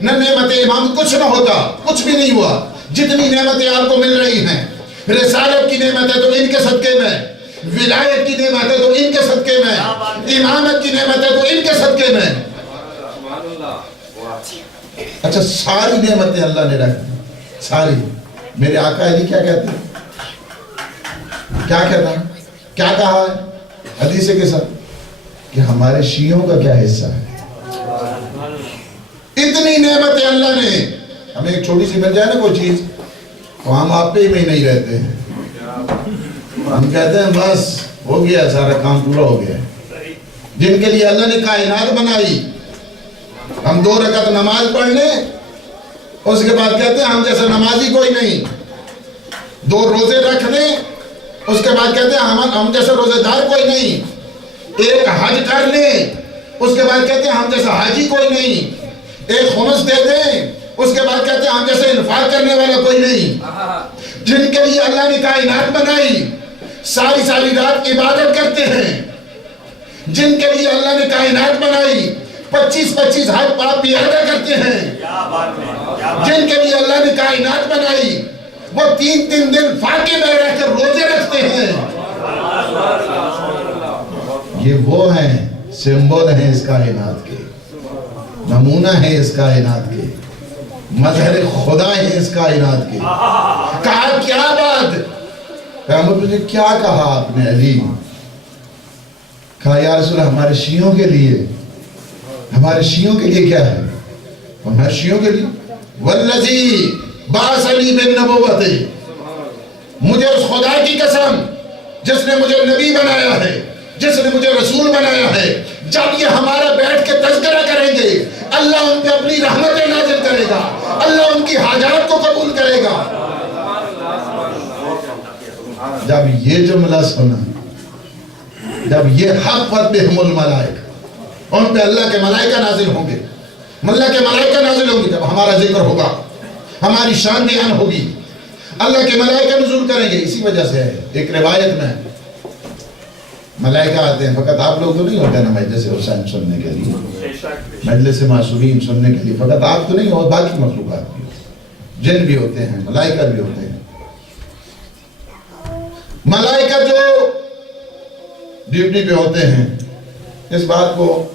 نہ نعمت امام، کچھ نہ ہوتا، کچھ بھی نہیں ہوا. جتنی نعمتیں آپ کو مل رہی ہیں، رسالت کی نعمت ہے تو ان کے صدقے میں، ولایت کی نعمت ہے تو ان کے صدقے میں، امامت کی نعمت ہے تو ان کے صدقے میں. اچھا ساری نعمتیں اللہ نے رکھ دی، ساری. میرے آقا علی کیا کہتے ہیں؟ کیا کہتا ہے؟ کیا کہا ہے حدیث کے ساتھ کہ ہمارے شیعوں کا کیا حصہ ہے؟ اتنی نعمتیں اللہ نے ہمیں. ایک چھوٹی سی مل جائے نا کوئی چیز تو ہم آپ پہ ہی میں نہیں رہتے ہیں. ہم کہتے ہیں بس ہو گیا سارا کام پورا ہو گیا. جن کے لیے اللہ نے کائنات بنائی ہم 2 رکعت نماز پڑھ لیں اس کے بعد کہتے ہیں ہم جیسا نمازی کوئی نہیں. 2 روزے رکھ لیں اس کے بعد کہتے ہیں ہم جیسا روزے دار کوئی نہیں. 1 حج کر لیں اس کے بعد کہتے ہیں ہم جیسا حاجی کوئی نہیں. 1 خمس دے دیں اس کے بعد کہتے ہیں ہم جیسے انفاق کرنے والا کوئی نہیں. جن کے لیے اللہ نے کائنات بنائی ساری رات عبادت کرتے ہیں. جن کے لیے اللہ نے کائنات بنائی 25 حج پاپ بھی ادا کرتے ہیں. جن کے لیے اللہ نے کائنات بنائی وہ 3 دن فاقے میں رہ کر روزے رکھتے ہیں. یہ وہ ہیں سمبل ہیں اس کائنات کے, نمونہ ہے اس کائنات کے, مظہر خدا ہے اس کائنات کے. کہا کیا بات, پیغمبر نے کیا کہا آپ نے علی؟ کہا یا رسول اللہ ہمارے شیعوں کے لیے کیا ہے؟ ہمارے شیعوں کے لیے والذی بعث لی بالنبوۃ, مجھے اس خدا کی قسم جس نے مجھے نبی بنایا ہے, جس نے مجھے رسول بنایا ہے, جب یہ ہمارا بیٹھ کے تذکرہ کریں گے اللہ ان پہ اپنی رحمتیں نازل کرے گا, اللہ ان کی حاجات کو قبول کرے گا. جب یہ جملہ سنا, جب یہ حفت بہم الملائکہ, ان پہ اللہ کے ملائکہ نازل ہوں گے, اللہ کے ملائکہ نازل ہوں گے, جب ہمارا ذکر ہوگا ہماری شان بیان ہوگی اللہ کے ملائکہ نزول کریں گے. اسی وجہ سے ایک روایت میں ملائکہ آتے ہیں, فقط آپ لوگ تو نہیں ہوتے نا مجلس حسین سننے کے لیے, مجلس معصومین سننے کے لیے فقط آپ تو نہیں ہو, باقی مخلوقات بھی, جن بھی ہوتے ہیں, ملائکہ بھی ہوتے ہیں. ملائکہ جو ڈیوٹی پہ ہوتے ہیں, اس بات کو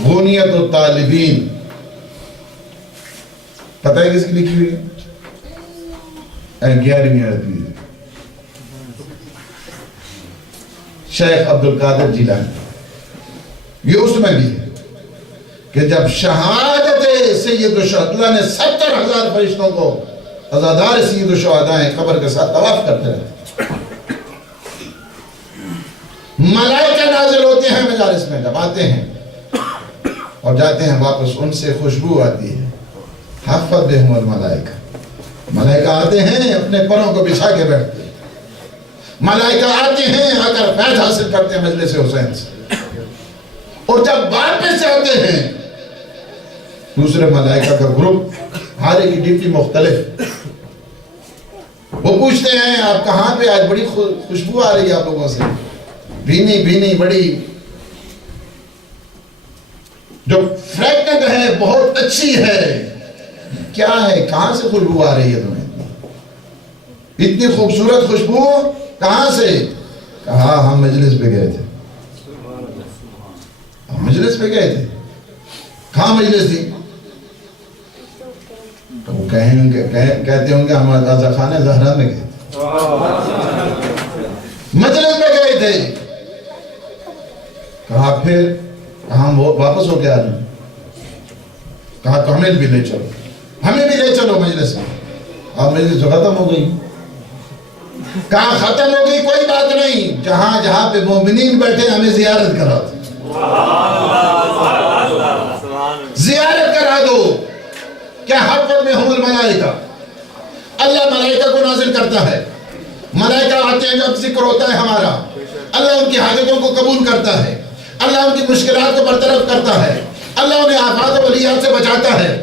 غنیت الطالبین پتہ ہے کس کی لکھی ہوئی ہے؟ 11ویں عدد کی شیخ عبدالقادر جیلانی. یہ اس میں بھی ہے کہ جب شہادت سید الشہداء, اللہ نے 70,000 فرشتوں کو عزادار سید الشہداء قبر کے ساتھ طواف کرتے رہتے, ملائکہ نازل ہوتے ہیں مجالس میں, جب آتے ہیں اور جاتے ہیں واپس ان سے خوشبو آتی ہے. حفت بہم الملائکہ, ملائکہ آتے ہیں اپنے پروں کو بچھا کے بیٹھتے ہیں, ملائکہ آتے ہیں آ کر فیض حاصل کرتے ہیں مجلس حسین سے, اور جب واپس جاتے ہیں دوسرے ملائکہ کا گروپ, ہر ایک کی ڈیوٹی مختلف, وہ پوچھتے ہیں آپ کہاں پہ, آج بڑی خوشبو آ رہی ہے آپ لوگوں سے, بھینی بڑی جو فریگننٹ ہے, بہت اچھی ہے, کیا ہے, کہاں سے خوشبو آ رہی ہے تمہیں, اتنی خوبصورت خوشبو کہاں سے؟ کہا ہم مجلس پہ گئے تھے. ہم مجلس پہ گئے تھے. کہاں مجلس تھی؟ تو وہ کہتے ہوں گے ہم رضا خانہ زہرا میں گئے تھے, مجلس پہ گئے تھے. کہا پھر ہم واپس ہو کے آ رہے ہیں. کہا تو ہمیں بھی لے چلو, ہمیں بھی لے چلو مجلس میں. اب مجلس تو ختم ہو گئی. کہا ختم ہو گئی کوئی بات نہیں, جہاں پہ مومنین بیٹھے ہمیں زیارت کرا دو, زیارت کرا دو. کیا حفت بہم الملائکہ, اللہ ملائکہ کو نازل کرتا ہے, ملائکہ آتے ہیں جب ذکر ہوتا ہے ہمارا, اللہ ان کی حاجتوں کو قبول کرتا ہے, اللہ ان کی مشکلات کو برطرف کرتا ہے, اللہ انہیں آفات و بلیات سے بچاتا ہے.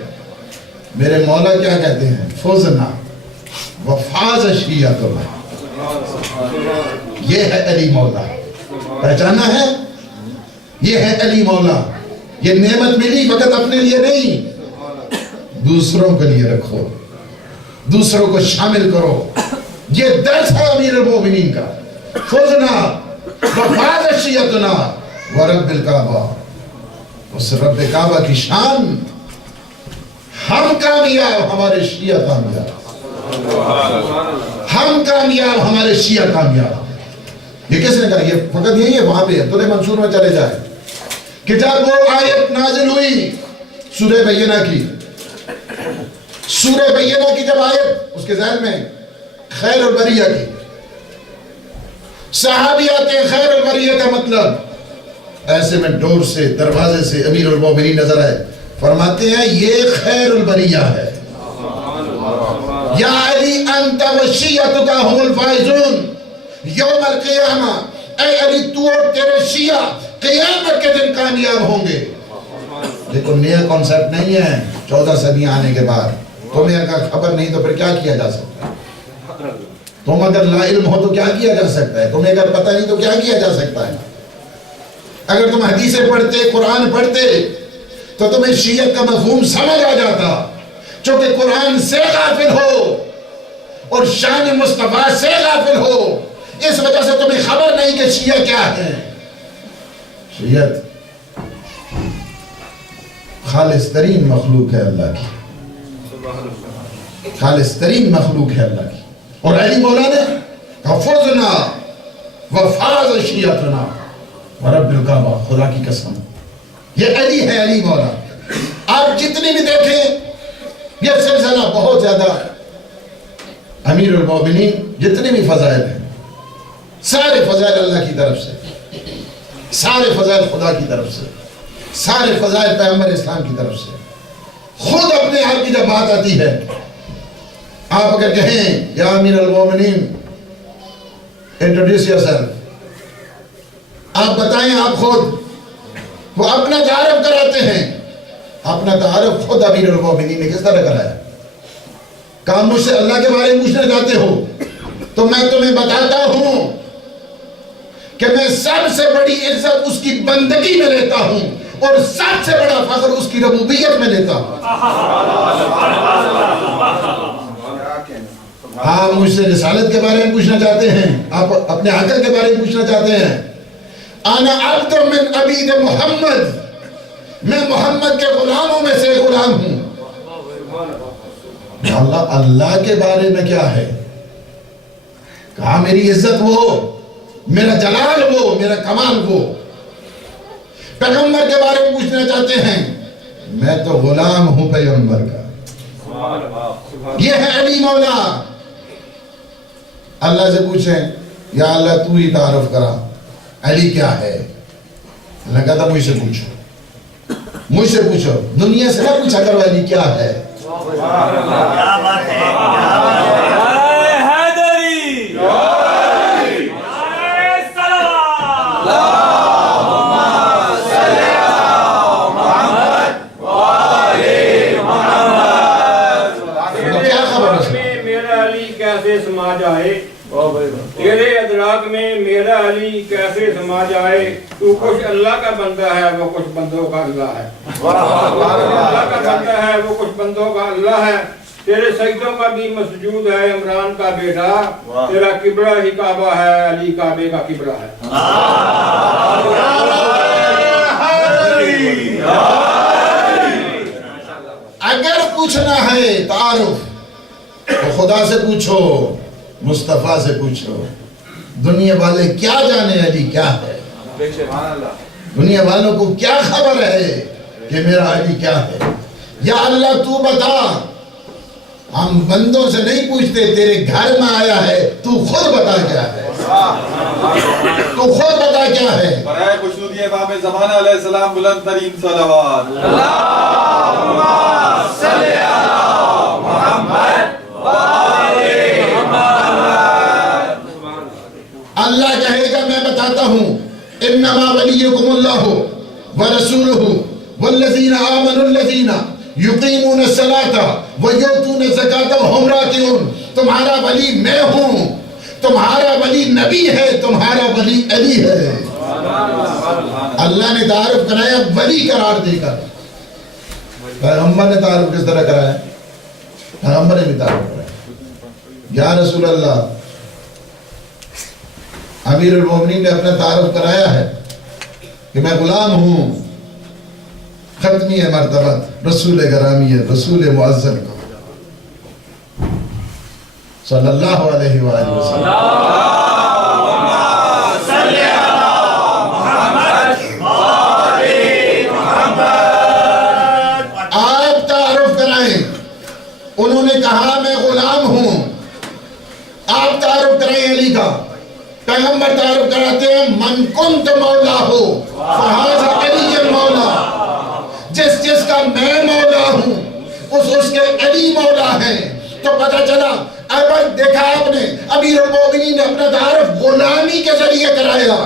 میرے مولا کیا کہتے ہیں, فوزنا وفاز شیعت اللہ, یہ ہے علی مولا. پہچانا ہے, یہ ہے علی مولا. یہ نعمت ملی فقط اپنے لیے نہیں, دوسروں کے لیے رکھو, دوسروں کو شامل کرو. یہ درس ہے امیر المومنین کا. فوزنا وفاز شیعتنا ورب الکعبہ, اس رب کعبہ کی شان, ہم کامیاب ہمارے شیعہ کامیاب, ہم کامیاب ہمارے شیعہ کامیاب. یہ کس نے کہا؟ یہ فقط یہی ہے, وہاں پہ عبداللہ منصور میں چلے جائے کہ جب وہ آیت نازل ہوئی سورہ بینہ کی, سورہ بینہ کی جب آیت, اس کے ذہن میں خیر البریہ کی. صحابی آتے ہیں, خیر البریہ کا مطلب ایسے میں ڈور سے, دروازے سے امیر المومنین نظر آئے, فرماتے ہیں یہ خیر البریہ ہے. یا علی انت وشیعتک هم الفائزون یوم القیامہ, اے علی تو اور تیرے شیعہ قیامت کے دن کامیاب ہوں گے. لیکن نیا کانسیپٹ نہیں ہے 14 صدیاں آنے کے بعد. تمہیں اگر خبر نہیں تو پھر کیا کیا جا سکتا ہے؟ تم اگر لا علم ہو تو کیا کیا جا سکتا ہے؟ تمہیں اگر پتہ نہیں تو کیا کیا جا سکتا ہے؟ اگر تم حدیثیں پڑھتے, قرآن پڑھتے تو تمہیں شیعت کا مفہوم سمجھ آ جاتا. چونکہ قرآن سے غافل ہو اور شان مصطفیٰ سے غافل ہو, اس وجہ سے تمہیں خبر نہیں کہ شیعہ کیا ہے. شیعت خالص ترین مخلوق ہے اللہ کی, خالص ترین مخلوق ہے اللہ کی. اور علی مولا نے حفظنا وفاظ شیعتنا ورب الکعبہ, خدا کی قسم یہ علی ہے, علی مولا. آپ جتنی بھی دیکھیں یہ سلسلہ بہت زیادہ امیر المومنین جتنے بھی فضائل ہیں سارے فضائل اللہ کی طرف سے, سارے فضائل خدا کی طرف سے, سارے فضائل پیغمبر اسلام کی طرف سے. خود اپنے آپ کی جب بات آتی ہے, آپ اگر کہیں یا امیر المومنین انٹروڈیوس یور سیلف, آپ بتائیں آپ خود, وہ اپنا تعارف کراتے ہیں. اپنا تعارف خود امیر المومنین نے کس طرح کرایا؟ کہا مجھ سے اللہ کے بارے میں پوچھنا چاہتے ہو تو میں تمہیں بتاتا ہوں کہ میں سب سے بڑی عزت اس کی بندگی میں لیتا ہوں اور سب سے بڑا فخر اس کی ربوبیت میں لیتا ہوں. آپ مجھ سے رسالت کے بارے میں پوچھنا چاہتے ہیں, آپ اپنے عقل کے بارے میں پوچھنا چاہتے ہیں. انا عبد من عبید محمد, میں محمد کے غلاموں میں سے غلام ہوں. اللہ کے بارے میں کیا ہے؟ کہا میری عزت وہ, میرا جلال وہ, میرا کمال وہ. پیغمبر کے بارے میں پوچھنا چاہتے ہیں, میں تو غلام ہوں پیغمبر کا. یہ ہے علی مولا. اللہ سے پوچھیں یا اللہ تو ہی تعارف کرا علی کیا ہے. اللہ کہتا مجھ سے پوچھو, مجھ سے پوچھو, دنیا سے نہ پوچھا کرو علی کیا ہے. سما جائے, تیرے ادراک میں میرا علی کیسے سما جائے. تو کچھ اللہ کا بندہ ہے, وہ کچھ بندوں کا اللہ ہے. اللہ کا بندہ ہے, وہ کچھ بندوں کا اللہ ہے. تیرے سجدوں کا بھی مسجود ہے عمران کا بیٹا. تیرا قبلہ ہی کعبہ ہے, علی کعبے کا قبلہ ہے. اگر پوچھنا ہے تعارف تو خدا سے پوچھو, مصطفیٰ سے پوچھو. دنیا والے کیا جانے علی کیا ہے؟ دنیا والوں کو کیا خبر ہے کہ میرا علی کیا ہے؟ یا اللہ تو بتا. ہم بندوں سے نہیں پوچھتے, تیرے گھر میں آیا ہے, تو خود بتا کیا ہے, تو خود بتا کیا ہے. برائے خشنودی امام زمانہ علیہ السلام بلند ترین صلوات. اللہم صلی علی محمد. اللہ کہے گا میں بتاتا ہوں, انما ولیکم اللہ ورسولہ والذین آمنوا الذین یقیمون الصلاۃ ویؤتون الزکاۃ وہم راکعون. تمہارا ولی میں ہوں, تمہارا ولی نبی ہے, تمہارا ولی علی ہے. اللہ نے تعارف کرایا ولی قرار دے کر. پیغمبر نے تعارف کس طرح کرایا؟ پیغمبر نے بھی تعارف کرایا. یا رسول اللہ, امیر المومنین نے اپنا تعارف کرایا ہے کہ میں غلام ہوں, ختمی ہے مرتبت, رسول گرامی ہے, رسول معظم کو صلی اللہ علیہ وآلہ وسلم. آپ تعارف کرائیں. انہوں نے کہا میں غلام ہوں, کرائیں علی کا. پیغمبر تعارف کراتے ہیں من کنت مولا ہو فہذا علی مولا. جس جس کا میں مولا ہوں اس کے علی مولا ہیں. تو پتہ چلا اب دیکھا آپ نے امیر المومنین نے اپنا تعارف غلامی کے ذریعے کرایا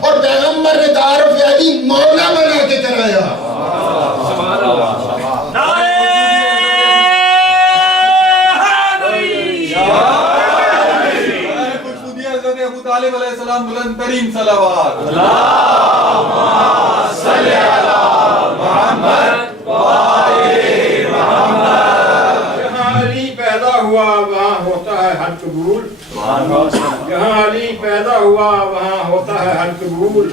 اور پیغمبر نے تعارف علی مولا بنا کے کرایا. ابو طالب علیہ السلام بلند ترین صلوات. جہاں علی پیدا ہوا وہاں ہوتا ہے ہر قبول. جہاں علی پیدا ہوا وہاں ہوتا ہے ہر قبول.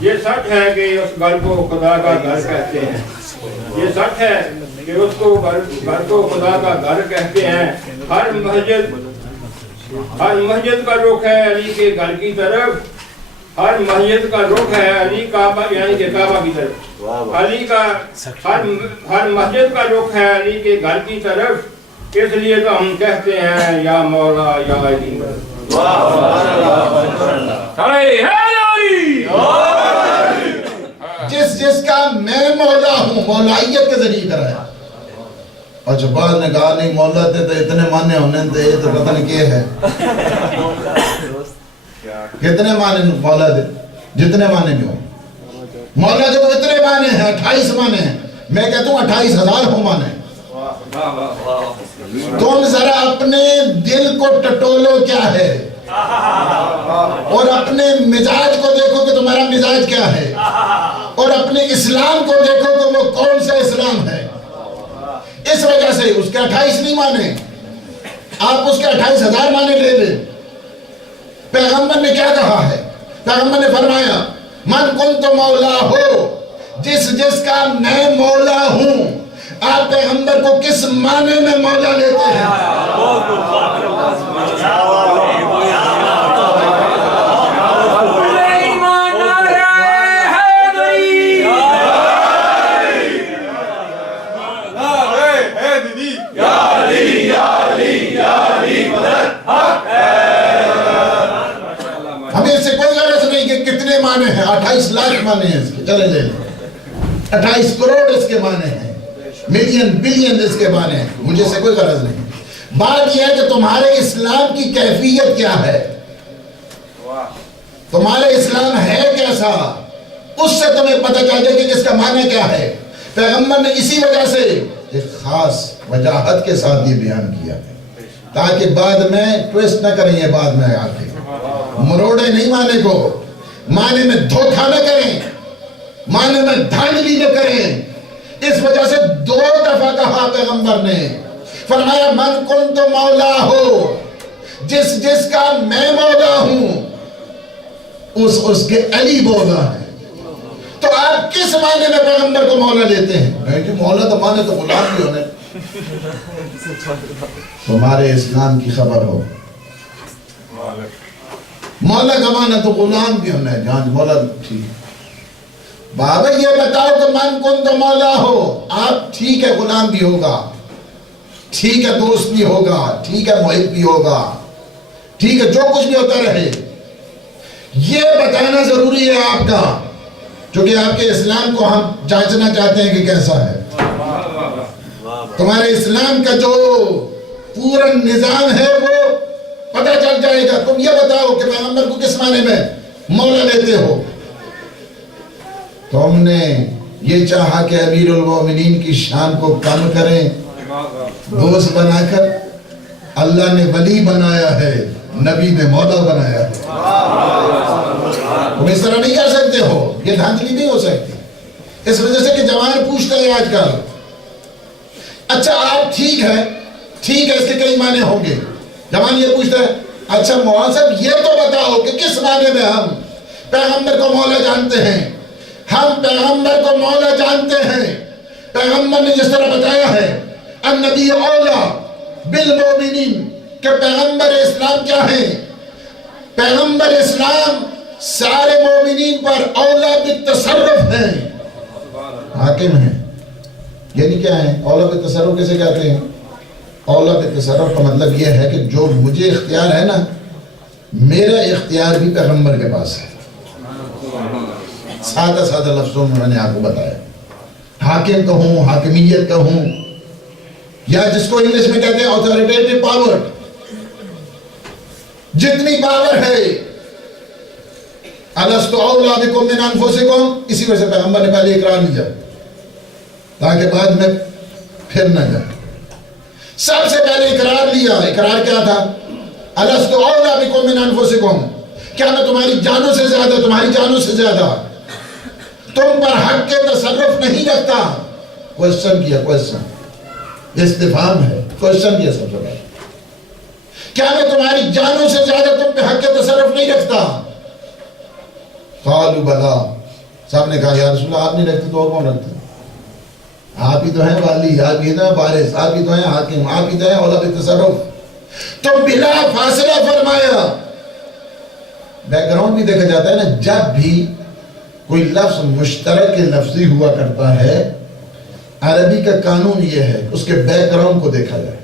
یہ سچ ہے کہ اس گھر کو خدا کا گھر کہتے ہیں. یہ سچ ہے کہ اس کو گھر کو خدا کا گھر کہتے ہیں. ہر مسجد کا رخ ہے علی کے گھر کی طرف. ہر مسجد کا رخ ہے علی کعبہ یعنی کہ کعبہ کی طرف. علی کا ہر مسجد کا رخ ہے علی کے گھر کی طرف. اس لیے تو ہم کہتے ہیں یا مولا یا علی. جس جس کا میں مولا ہوں مولائیت کے ذریعے کرایا. اور جب بعد نے کہا نہیں مولا تھے تو اتنے معنی ہونے تھے یہ تو پتہ نہیں کیا ہے. کتنے معنی مولا تھے جتنے معنی بھی ہوں. مولا کے تو اتنے معنی ہیں 28 معنی ہیں. میں کہتا ہوں 28,000 ہو معنی. تم ذرا اپنے دل کو ٹٹولو کیا ہے اور اپنے مزاج کو دیکھو کہ تمہارا مزاج کیا ہے اور اپنے اسلام کو دیکھو کہ وہ کون سا اسلام ہے. اس وجہ سے اس کے 28 نہیں مانے آپ اس کے 28,000 مانے لے لیں. پیغمبر نے کیا کہا ہے؟ پیغمبر نے فرمایا من کنت مولا ہو جس جس کا میں مولا ہوں. آپ پیغمبر کو کس معنی میں مولا لیتے ہیں؟ ہمیں اس سے کوئی غرض نہیں کہ کتنے معنی ہیں. 28 لاکھ معنی ہیں اس کے. چلے لے 28 کروڑ اس کے معنی ہیں. ملین بلین اس کے معنی ہیں. مجھے سے کوئی غرض نہیں. بات یہ ہے کہ تمہارے اسلام کی کیفیت کیا ہے, تمہارے اسلام ہے کیسا, اس سے تمہیں پتہ چل جائے کہ کس کا معنی کیا ہے. پیغمبر نے اسی وجہ سے ایک خاص وجاہت کے ساتھ یہ بیان کیا ہے تاکہ بعد میں ٹویسٹ نہ کریں. یہ بعد میں آ کے مروڑے نہیں معنی کو, معنی میں دھوکہ نہ کریں, معنی میں دھاندلی نہ کریں. اس وجہ سے 2 دفعہ کہا پیغمبر نے, فرمایا من کنت مولا ہو جس جس کا میں مولا ہوں اس کے علی مولا ہے. تو آپ کس معنی میں پیغمبر کو مولا لیتے ہیں؟ مولا تو معنی تو غلام بھی ہونے. تمہارے اسلام کی خبر ہو, مولا کا معنی تو غلام بھی ہونا ہے. جان مولا ٹھیک بابا یہ بتاؤ کہ من کنت مولا ہو, آپ ٹھیک ہے غلام بھی ہوگا, ٹھیک ہے دوست بھی ہوگا, ٹھیک ہے محب بھی ہوگا, ٹھیک ہے جو کچھ بھی ہوتا رہے. یہ بتانا ضروری ہے آپ کا, چونکہ آپ کے اسلام کو ہم جانچنا چاہتے ہیں کہ کیسا ہے. تمہارے اسلام کا جو پورا نظام ہے وہ پتہ چل جائے گا. تم یہ بتاؤ کہ پیغمبر کو کس معنی میں مولا لیتے ہو. تم نے یہ چاہا کہ امیر المومنین کی شان کو کم کریں, دوست بنا کر. اللہ نے ولی بنایا ہے, نبی نے مولا بنایا ہے. تم اس طرح نہیں کر سکتے ہو, یہ دھاندلی نہیں ہو سکتی. اس وجہ سے کہ جوان پوچھتا ہے آج کل اچھا آپ ٹھیک ہے اس کے کئی معنی ہوں گے. جوان یہ پوچھتا ہے اچھا مولانا صاحب یہ تو بتاؤ کہ کس معنی میں ہم پیغمبر کو مولا جانتے ہیں. ہم پیغمبر کو مولا جانتے ہیں. پیغمبر نے جس طرح بتایا ہے النبی اولا بالمومنین کہ پیغمبر اسلام کیا ہے؟ پیغمبر اسلام سارے مومنین پر اولا بالتصرف ہیں, حاکم ہیں. یعنی کیا ہے اولا بالتصرف کیسے کہتے ہیں؟ اولا بالتصرف کا مطلب یہ ہے کہ جو مجھے اختیار ہے نا میرا اختیار بھی پیغمبر کے پاس ہے. سادہ سادہ لفظوں میں نے آپ کو بتایا. حاکم کہوں، حاکمیت کہوں، یا جس کو انگلش میں کہتے ہیں authoritative power، جتنی پاور ہے، الستو اولا بکم من انفسکم، اسی وجہ سے پیغمبر نے پہلے اقرار لیا تاکہ بعد میں پھر نہ جائے. سب سے پہلے اقرار لیا. اقرار کیا تھا؟ الستو اولا بکم من انفسکم، کیا میں تمہاری جانوں سے زیادہ، تمہاری جانوں سے زیادہ تم پر حق کے تصرف نہیں رکھتا؟ کوشچن کیا، کوشچن، استفہام ہے، کوشچن کیا سب سے پہلے. کیا میں تمہاری جانوں سے زیادہ تم پہ حق کے تصرف نہیں رکھتا؟ قالوا بلا، سب نے کہا یا رسول اللہ آپ نہیں رکھتے تو اور کون رکھتے؟ آپ ہی تو ہیں والی، آپ ہی تو ہیں وارث، آپ ہی تو ہیں حاکم، آپ ہی تو ہیں اولا بالتصرف. تو بلا فاصلہ فرمایا. بیک گراؤنڈ بھی دیکھا جاتا ہے نا، جب بھی کوئی لفظ مشترک لفظی ہوا کرتا ہے، عربی کا قانون یہ ہے اس کے بیک گراؤنڈ کو دیکھا جائے.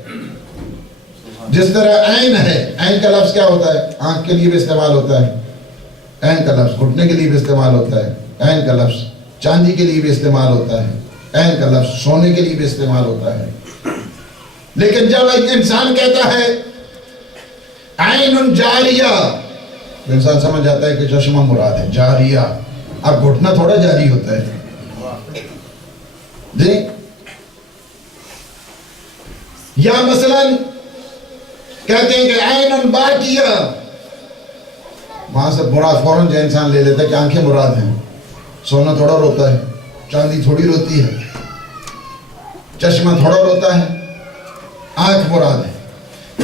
جس طرح عین ہے، عین کا لفظ کیا ہوتا ہے؟ آنکھ کے لیے بھی استعمال ہوتا ہے. عین کا لفظ گھٹنے کے لیے بھی استعمال ہوتا ہے. عین کا لفظ چاندی کے لیے بھی استعمال ہوتا ہے. عین کا لفظ سونے کے لیے بھی استعمال ہوتا ہے. لیکن جب ایک انسان کہتا ہے عین جاریہ، تو انسان سمجھ جاتا ہے کہ چشمہ مراد ہے، جاریہ. اب گھٹنا تھوڑا جاری ہوتا ہے جی. یا مثلا کہتے ہیں کہ عین باقیہ، وہاں سے مراد فوراً جو انسان لے لیتا ہے کہ آنکھیں مراد ہیں. سونا تھوڑا روتا ہے، چاندی تھوڑی روتی ہے، چشمہ تھوڑا روتا ہے، آنکھ مراد ہے.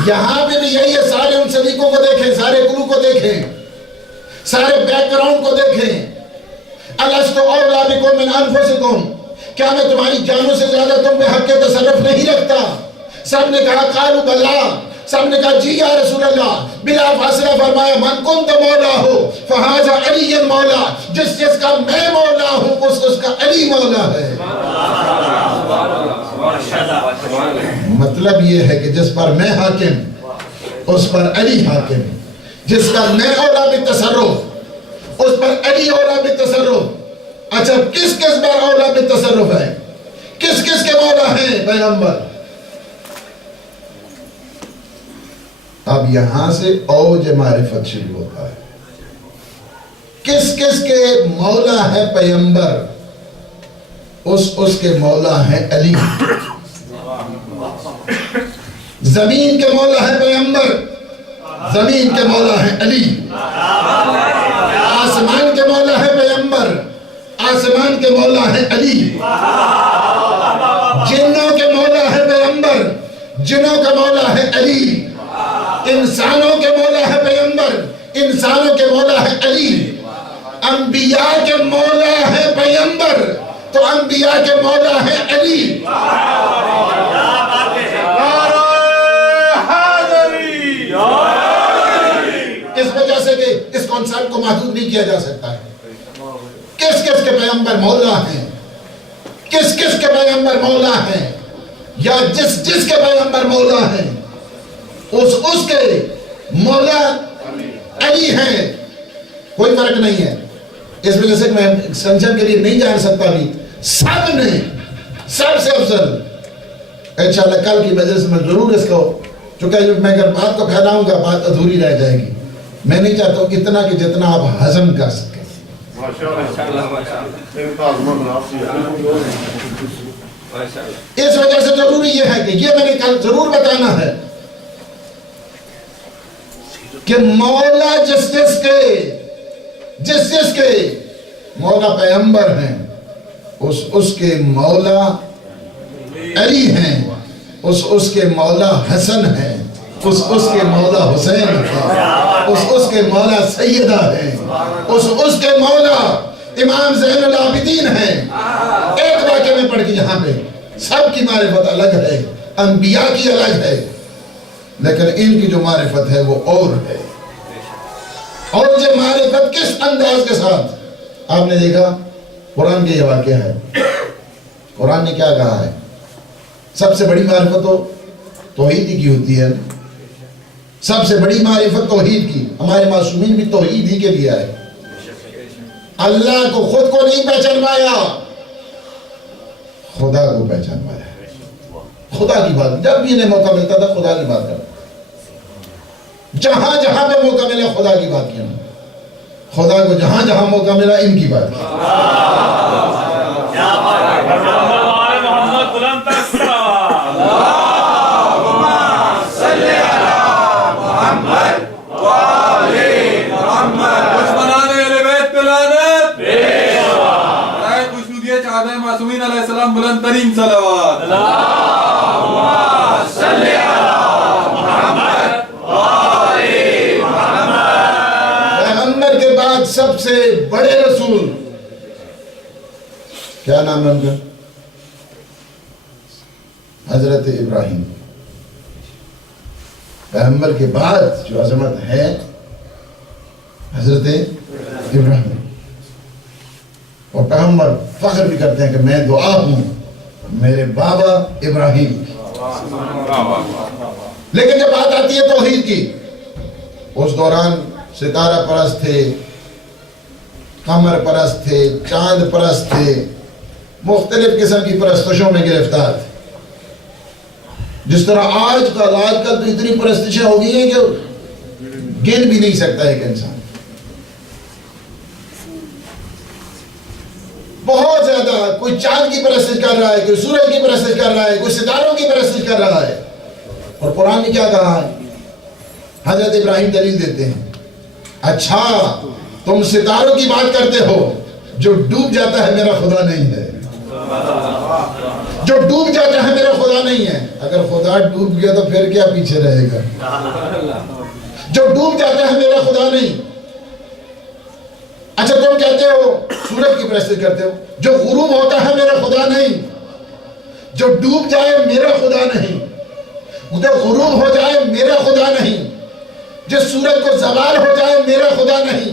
یہاں پہ بھی یہی ہے. سارے ان سلیقوں کو دیکھیں، سارے کلو کو دیکھیں، سارے بیک گراؤنڈ کو دیکھیں. الستو اولا بکم من انفسکم، کیا میں تمہاری جانوں سے زیادہ تم پہ حق کے تصرف نہیں رکھتا؟ سب نے کہا قالوا بلا، سب نے کہا جی یا رسول اللہ. بلا فاصلہ فرمایا من کنت مولا ہو فہذا علی مولا، جس کا میں مولا ہوں اس کا علی مولا ہے. مطلب یہ ہے کہ جس پر میں حاکم اس پر علی حاکم، جس کا میں اولا بالتصرف اس پر علی اولا بالتصرف. اچھا کس کس پر اولا بالتصرف ہے؟ کس کس کے مولا ہیں؟ پیغمبر. اب یہاں سے اوج معرفت شروع ہوتا ہے. کس کس کے مولا ہے پیغمبر؟ اس کے مولا ہے علی. زمین کے مولا ہے پیغمبر، زمین کے مولا ہے علی. آسمان کے مولا ہے پیغمبر، آسمان کے مولا ہے علی. جنوں کے مولا ہے پیغمبر، جنوں کا مولا ہے علی. انسانوں کے مولا ہے پیغمبر، انسانوں کے مولا ہے علی. انبیاء کے مولا ہے پیغمبر، تو انبیاء کے مولا ہے علی. اس وجہ سے کہ اس کانسیپٹ کو محدود نہیں کیا جا سکتا ہے. کس کس کے پیغمبر مولا ہیں، کس کس کے پیغمبر مولا ہیں، یا جس کے پیغمبر مولا ہیں اس کے مولا علی ہیں. کوئی فرق نہیں ہے. اس وجہ سے میں ایکسٹینشن کے لیے نہیں جان سکتا بھی. سب نے سب سے افضل انشاءاللہ کل کی مجلس میں ضرور اس کو، چونکہ میں اگر بات کو پھیلاؤں گا بات ادھوری رہ جائے گی. میں نہیں چاہتا ہوں اتنا کہ جتنا آپ ہضم کر سکیں. اس وجہ سے ضروری یہ ہے کہ یہ میں نے کل ضرور بتانا ہے کہ مولا جس کے مولا پیغمبر ہیں اس کے مولا علی ہیں، اس کے مولا حسن ہیں، اس کے مولا حسین ہیں، اس کے مولا سیدہ ہیں، اس کے مولا امام زین العابدین ہیں. ایک واقعے میں پڑھ کے یہاں پہ سب کی معرفت الگ ہے، انبیاء کی الگ ہے، لیکن ان کی جو معرفت ہے وہ اور ہے. اور یہ معرفت کس انداز کے ساتھ آپ نے دیکھا. قرآن کے یہ واقعہ ہے. قرآن نے کیا کہا ہے؟ سب سے بڑی معرفت تو توحید کی ہوتی ہے. سب سے بڑی معرفت توحید کی. ہمارے معصومین بھی توحید ہی کے لیے آئے. اللہ کو خود کو نہیں پہچانوایا, خدا کو پہچانوایا. خدا کی بات, جب بھی انہیں موقع ملتا تھا خدا کی بات کرتا, جہاں جہاں پہ موقع ملا خدا کی بات کیا. خدا کو جہاں جہاں موقع ملا ان کی بات کی. محمد بلند تر صلوات. دشمنان اہل بیت پہ لعنت. برائے خوشنو دیے چاہتے ہیں معصومین علیہ السلام بلند ترین صلوات. پیغمبر کے بعد سب سے بڑے رسول, کیا نام ہے ان کا؟ حضرت ابراہیم. پیغمبر کے بعد جو عظمت ہے حضرت ابراہیم. اور پیغمبر فخر بھی کرتے ہیں کہ میں دعا ہوں میرے بابا ابراہیم. لیکن جب بات آتی ہے توحید کی, اس دوران ستارہ پرست تھے, قمر پرست تھے, چاند پرست تھے, مختلف قسم کی پرستشوں میں گرفتار تھے. جس طرح آج کل تو اتنی پرستشیں ہو گئی ہیں کہ گن بھی نہیں سکتا ایک انسان. بہت زیادہ, کوئی چاند کی پرستش کر رہا ہے, کوئی سورج کی پرستش کر رہا ہے, کوئی ستاروں کی پرستش کر رہا ہے. اور قرآن نے کیا کہا ہے؟ حضرت ابراہیم دلیل دیتے ہیں, اچھا تم ستاروں کی بات کرتے ہو, جو ڈوب جاتا ہے میرا خدا نہیں ہے. جو ڈوب جاتا ہے میرا خدا نہیں ہے. اگر خدا ڈوب گیا تو پھر کیا پیچھے رہے گا؟ جو ڈوب جاتا ہے میرا خدا نہیں. اچھا تم کہتے ہو سورج کی پرستش کرتے ہو, جو غروب ہوتا ہے میرا خدا نہیں, جو ڈوب جائے میرا خدا نہیں, جو غروب ہو جائے میرا خدا نہیں, جس سورج کو زوال ہو جائے میرا خدا نہیں.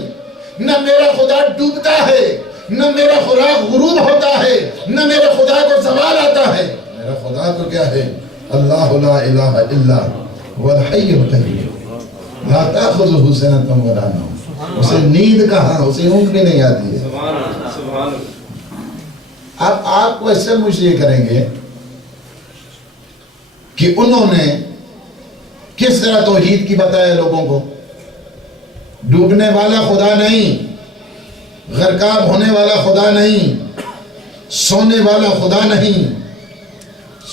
نہ میرا خدا ڈوبتا ہے, نہ میرا خدا غروب ہوتا ہے, نہ میرے خدا کو زوال آتا ہے. میرا خدا تو کیا ہے؟ اللہ لا الہ الا هو الحی القیوم لا تأخذہ سنۃ ولا نوم. اسے نیند کہاں, اسے اونگ بھی نہیں آتی ہے. اب آپ کو ایسے مجھ یہ کریں گے کہ انہوں نے کس طرح توحید کی بتایا لوگوں کو. ڈوبنے والا خدا نہیں, غرقاب ہونے والا خدا نہیں, سونے والا خدا نہیں,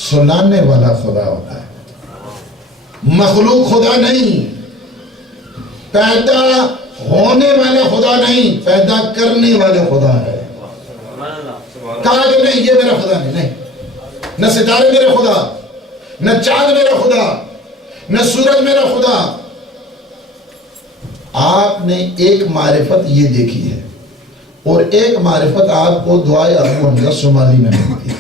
سلانے والا خدا ہوتا ہے. مخلوق خدا نہیں, پیدا ہونے والا خدا نہیں, پیدا کرنے والا خدا ہے. کہا کہ نہیں یہ میرا خدا نہیں. نہ ستارے میرا خدا, نہ چاند میرا خدا, نہ سورج میرا خدا. آپ نے ایک معرفت یہ دیکھی ہے, اور ایک معرفت آپ کو دعائے ابو حمزہ صومالی میں ملتی ہے.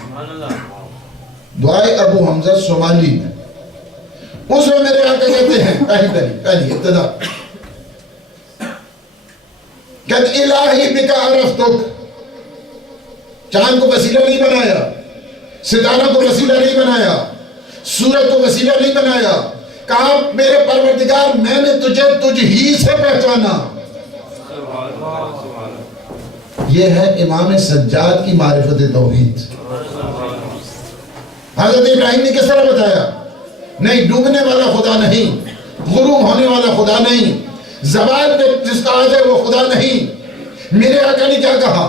دعائے ابو حمزہ صومالی میں, اس میں میرے آقا کہتے ہیں پہلی ابتدا, کہ الہی بک عرفتک. چاند کو وسیلہ نہیں بنایا, ستاروں کو وسیلہ نہیں بنایا, سورج کو وسیلہ نہیں بنایا. کہا میرے پروردگار میں نے تجھے تجھ ہی سے پہچانا. یہ ہے امام سجاد کی معرفت توحید. حضرت ابراہیم نے کس طرح بتایا؟ نہیں ڈوبنے والا خدا نہیں, غروب ہونے والا خدا نہیں, زوال پہ جس کا آ جائے وہ خدا نہیں. میرے آقا نے کیا کہا؟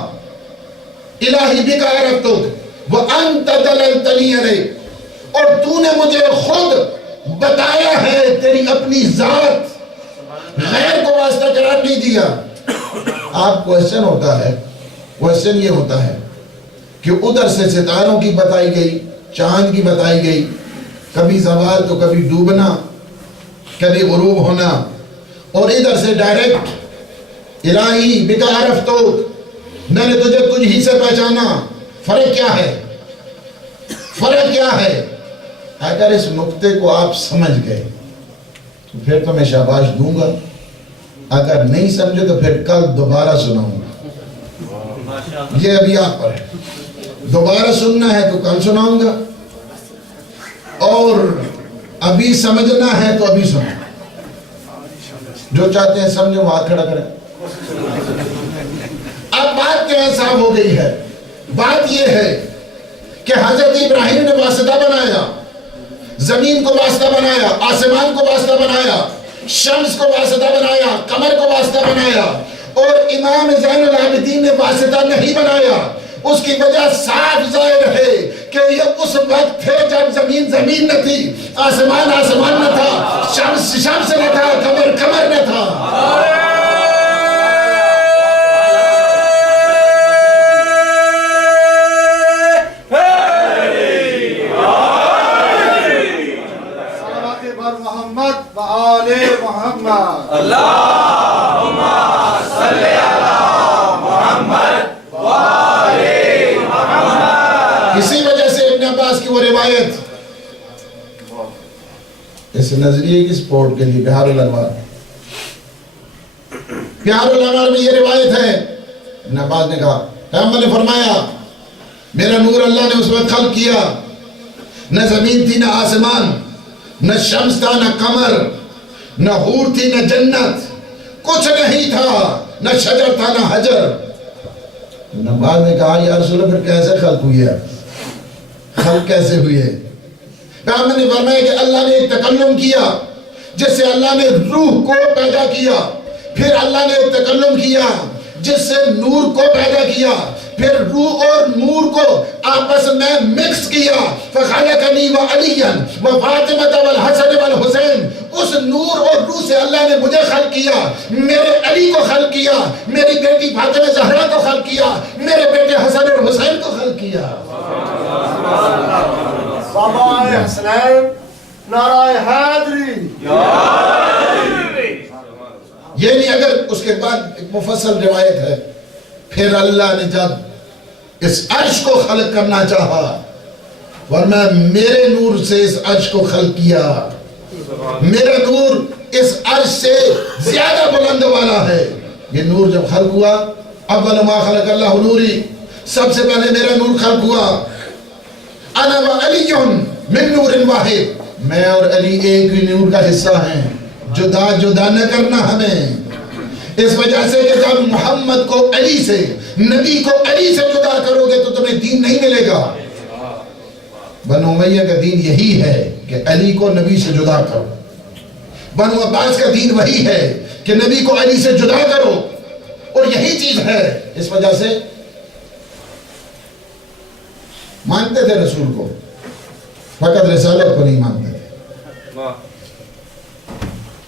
الہی بک عرفتک وانت دللتنی علیہ. اور تو نے مجھے خود بتایا ہے, تیری اپنی ذات, غیر کو واسطہ قرار نہیں دیا. آپ کوشچن ہوتا ہے, کوشچن یہ ہوتا ہے کہ ادھر سے ستاروں کی بتائی گئی, چاند کی بتائی گئی, کبھی زوال تو کبھی ڈوبنا, کبھی غروب ہونا, اور ادھر سے ڈائریکٹ الہی بک عرفتک, میں نے تجھے تجھ ہی سے پہچانا. فرق کیا ہے؟ فرق کیا ہے؟ اگر اس نقطے کو آپ سمجھ گئے تو پھر تو میں شاباش دوں گا, اگر نہیں سمجھے تو پھر کل دوبارہ سناؤں گا. یہ ابھی آپ پر ہے, دوبارہ سننا ہے تو کل سناؤں گا, اور ابھی سمجھنا ہے تو ابھی سناؤں گا. جو چاہتے ہیں سمجھے وہ ہاتھ کھڑا کریں. اب بات کیا صاف ہو گئی ہے. بات یہ ہے کہ حضرت ابراہیم نے واسطہ بنایا, زمین کو واسطہ بنایا, آسمان کو واسطہ بنایا, شمس کو واسطہ بنایا, قمر کو واسطہ بنایا, اور امام زین العابدین نے واسطہ نہیں بنایا. اس کی وجہ صاف ظاہر ہے کہ یہ اس وقت تھے جب زمین زمین نہ تھی, آسمان آسمان نہ تھا, شمس شمس نہ تھا, قمر قمر نہ تھا. محمد و آل محمد. اللہم صلی علی محمد و آل محمد. اسی وجہ سے ابن عباس کی وہ روایت, اس نظریے کی سپورٹ کے لیے بہار الانوار, بہار الانوار میں یہ روایت ہے, ابن عباس نے کہا پیغمبر نے فرمایا میرا نور اللہ نے اس وقت خلق کیا, نہ زمین تھی نہ آسمان, نہ شمس تھا نہ قمر, نہ حور تھی نہ جنت, کچھ نہیں تھا, نہ شجر تھا نہ حجر. ابن عباس نے کہا یا رسول اللہ پھر کیسے خلق ہوئی ہے, خلق کیسے ہوئی ہے؟ پیغمبر نے فرمایا کہ اللہ نے ایک تکلم کیا جس سے اللہ نے روح کو پیدا کیا, پھر اللہ نے ایک تکلم کیا جس سے نور کو پیدا کیا, پھر روح اور نور کو آپس میں مکس کیا. فخلقنی و علیاً و فاطمہ والحسن والحسین. اس نور اور روح سے اللہ نے مجھے خلق کیا, میرے علی کو خلق کیا, میری بیٹی فاطمہ زہرا کو خلق کیا, میرے بیٹے حسن اور حسین کو خلق کیا. بابا حسنین, نعرہ حیدری. یہ نہیں, اگر اس کے بعد ایک مفصل روایت ہے, پھر اللہ نے جب اس عرش کو خلق کرنا چاہا ورنہ میرے نور سے اس عرش کو خلق کیا. میرا نور اس عرش سے زیادہ بلند والا ہے. یہ نور جب خلق ہوا, اول ما خلق اللہ نوری, سب سے پہلے میرا نور خلق ہوا. انا و علی من نور واحد, میں اور علی ایک ہی نور کا حصہ ہیں, جدا جدا نہ کرنا ہمیں. اس وجہ سے کہ جب محمد کو علی سے, نبی کو علی سے جدا کرو گے تو تمہیں دین نہیں ملے گا. بنو امیہ کا دین یہی ہے کہ علی کو نبی سے جدا کرو. بنو عباس کا دین وہی ہے کہ نبی کو علی سے جدا کرو, اور یہی چیز ہے. اس وجہ سے مانتے تھے رسول کو, فقط رسالت کو نہیں مانتے تھے.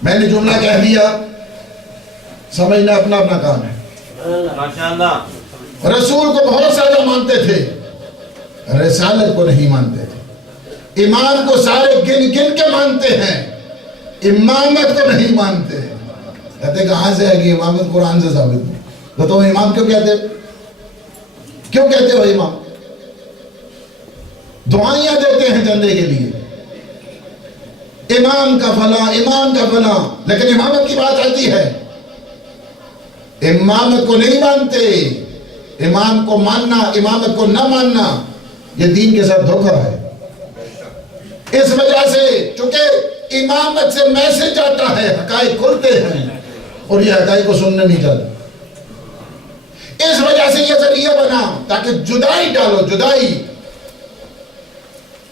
میں نے جملہ کہہ دیا, سمجھنا اپنا اپنا کام ہے. رسول کو بہت زیادہ مانتے تھے, رسالت کو نہیں مانتے تھے. امام کو سارے گن گن کے مانتے ہیں, امامت کو نہیں مانتے. کہتے کہاں سے ہے کہ امامت قرآن سے ثابت ہے. تو تم امام کیوں کہتے ہو امام؟ دعائیاں دیتے ہیں جنڈے کے لیے, امام کا فلاں, امام کا فلاں, لیکن امامت کی بات آتی ہے, امامت کو نہیں مانتے. امام کو ماننا, امامت کو نہ ماننا, یہ دین کے ساتھ دھوکہ ہے. اس وجہ سے چونکہ امامت سے میسج آتا ہے, حقائق کھلتے ہیں, اور یہ حقائق کو سننے نہیں چاہتے. اس وجہ سے یہ ذریعہ بنا تاکہ جدائی ڈالو, جدائی.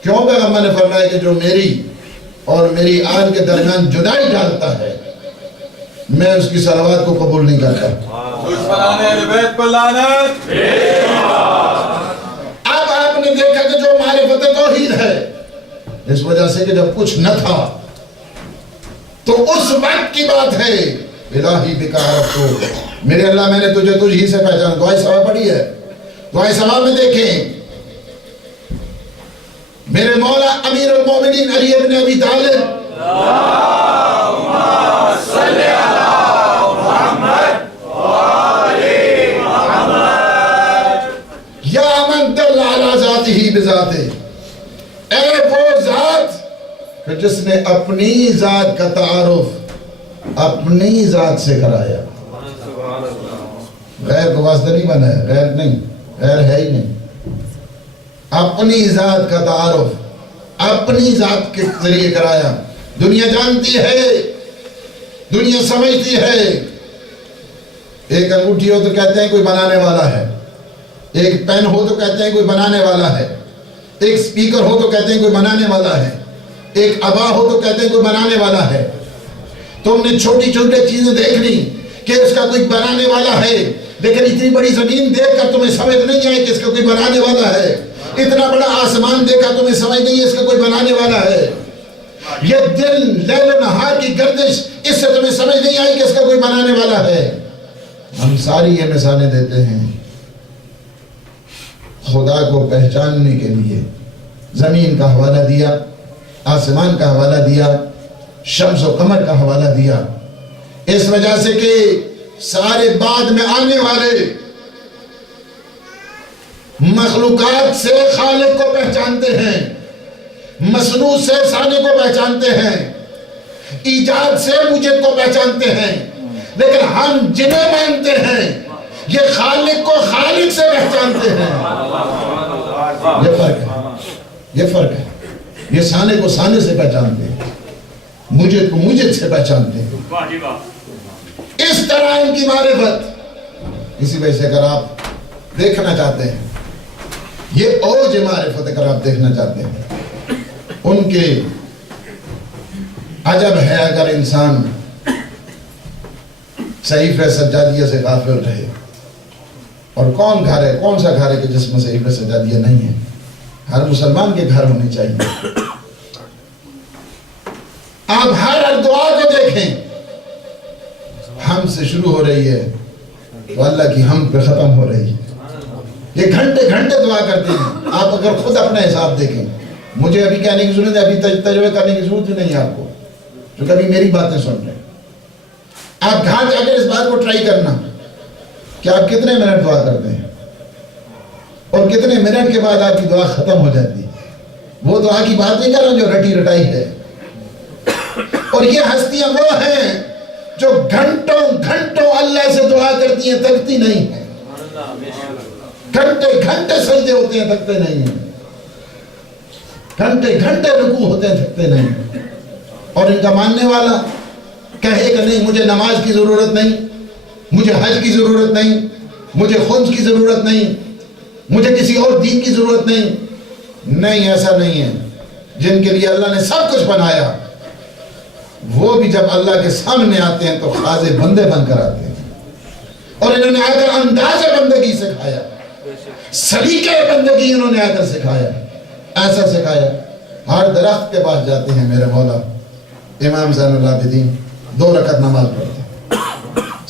کیوں پیغمبر نے فرمایا کہ جو میری اور میری آل کے درمیان جدائی ڈالتا ہے, میں اس کی صلوات کو قبول نہیں کرتا. دشمنان اہل بیت پر لعنت. اب آپ نے دیکھا کہ جو معرفت توحید ہے, اس وجہ سے کہ جب کچھ نہ تھا تو اس وقت کی بات ہے, الہی بکارت کو, میرے اللہ میں نے تجھے تجھ ہی سے پہچانا. دعائے ثواب پڑھی ہے, دعائے ثواب میں دیکھیں میرے مولا امیر المومنین علی ابن ابی طالب, اللہم صلی علی محمد و آل محمد, یا من دل علی ذاتہ بذاتہ, اے وہ ذات کہ جس نے اپنی ذات کا تعارف اپنی ذات سے کرایا. غیر کو واسطہ نہیں بنا ہے, غیر نہیں, غیر ہے ہی نہیں. اپنی ذات کا تعارف اپنی ذات کے ذریعے کرایا. دنیا جانتی ہے دنیا سمجھتی ہے ایک انگوٹھی ہو تو کہتے ہیں کوئی بنانے والا ہے، ایک پین ہو تو کہتے ہیں کوئی بنانے والا ہے، ایک سپیکر ہو تو کہتے ہیں کوئی بنانے والا ہے، ایک عبا ہو تو کہتے ہیں کوئی بنانے والا ہے۔ تم نے چھوٹی چھوٹی چیزیں دیکھ لی کہ اس کا کوئی بنانے والا ہے، لیکن اتنی بڑی زمین دیکھ کر تمہیں سمجھ نہیں آئی کہ اس کا کوئی بنانے والا ہے۔ اتنا بڑا آسمان دیکھا تمہیں سمجھ نہیں ہے اس کا کوئی بنانے والا ہے۔ یہ دل لیل و نہار کی گردش، اس سے تمہیں سمجھ نہیں آئی کہ اس کا کوئی بنانے والا ہے۔ ہم ساری یہ مثالیں دیتے ہیں خدا کو پہچاننے کے لیے۔ زمین کا حوالہ دیا، آسمان کا حوالہ دیا، شمس و قمر کا حوالہ دیا، اس وجہ سے کہ سارے بعد میں آنے والے مخلوقات سے خالق کو پہچانتے ہیں، مصنوع سے ثانی کو پہچانتے ہیں، ایجاد سے موجد کو پہچانتے ہیں، لیکن ہم جنہیں مانتے ہیں یہ خالق کو خالق سے پہچانتے ہیں۔ یہ فرق ہے، یہ فرق ہے۔ یہ ثانی کو ثانی سے پہچانتے ہیں، موجد کو موجد سے پہچانتے ہیں۔ اس طرح ان کی معرفت، اسی وجہ سے اگر آپ دیکھنا چاہتے ہیں یہ اوج معرفت، اگر آپ دیکھنا چاہتے ہیں ان کے عجب ہے اگر انسان صحیفہ سجادیہ سے غافل رہے۔ اور کون گھر ہے، کون سا گھر ہے کہ جس میں صحیفہ سجادیہ نہیں ہے؟ ہر مسلمان کے گھر ہونے چاہیے۔ آپ ہر دعا کو دیکھیں، ہم سے شروع ہو رہی ہے تو اللہ کی ہم پہ ختم ہو رہی ہے۔ یہ گھنٹے گھنٹے دعا کرتے ہیں۔ آپ اگر خود اپنا حساب دیکھیں، مجھے ابھی کہنے کی ضرورت ہے، ابھی تجربے کرنے کی ضرورت نہیں ہے آپ کو، جو کبھی میری باتیں سن رہے ہیں۔ آپ گھر جا کر اس بات کو ٹرائی کرنا کہ آپ کتنے منٹ دعا کرتے ہیں اور کتنے منٹ کے بعد آپ کی دعا ختم ہو جاتی ہے۔ وہ دعا کی بات نہیں کر رہا جو رٹی رٹائی ہے۔ اور یہ ہستیاں وہ ہیں جو گھنٹوں گھنٹوں اللہ سے دعا کرتی ہیں، تھکتی نہیں ہیں، گھنٹے گھنٹے سجدے ہوتے ہیں، تھکتے نہیں ہیں، گھنٹے گھنٹے رکوع ہوتے ہیں، تھکتے نہیں ہیں۔ اور ان کا ماننے والا کہے کہ نہیں مجھے نماز کی ضرورت نہیں، مجھے حج کی ضرورت نہیں، مجھے خمس کی ضرورت نہیں، مجھے کسی اور دین کی ضرورت نہیں، ایسا نہیں ہے۔ جن کے لیے اللہ نے سب کچھ بنایا وہ بھی جب اللہ کے سامنے آتے ہیں تو خاصے بندے بن کر آتے ہیں۔ اور انہوں نے آ کر انداز بندگی سکھایا، سلیقے بندگی انہوں نے آ کر سکھایا، ایسا سکھایا۔ ہر درخت کے پاس جاتے ہیں میرے مولا امام زین العابدین، 2 رکعت نماز پڑھتے ہیں،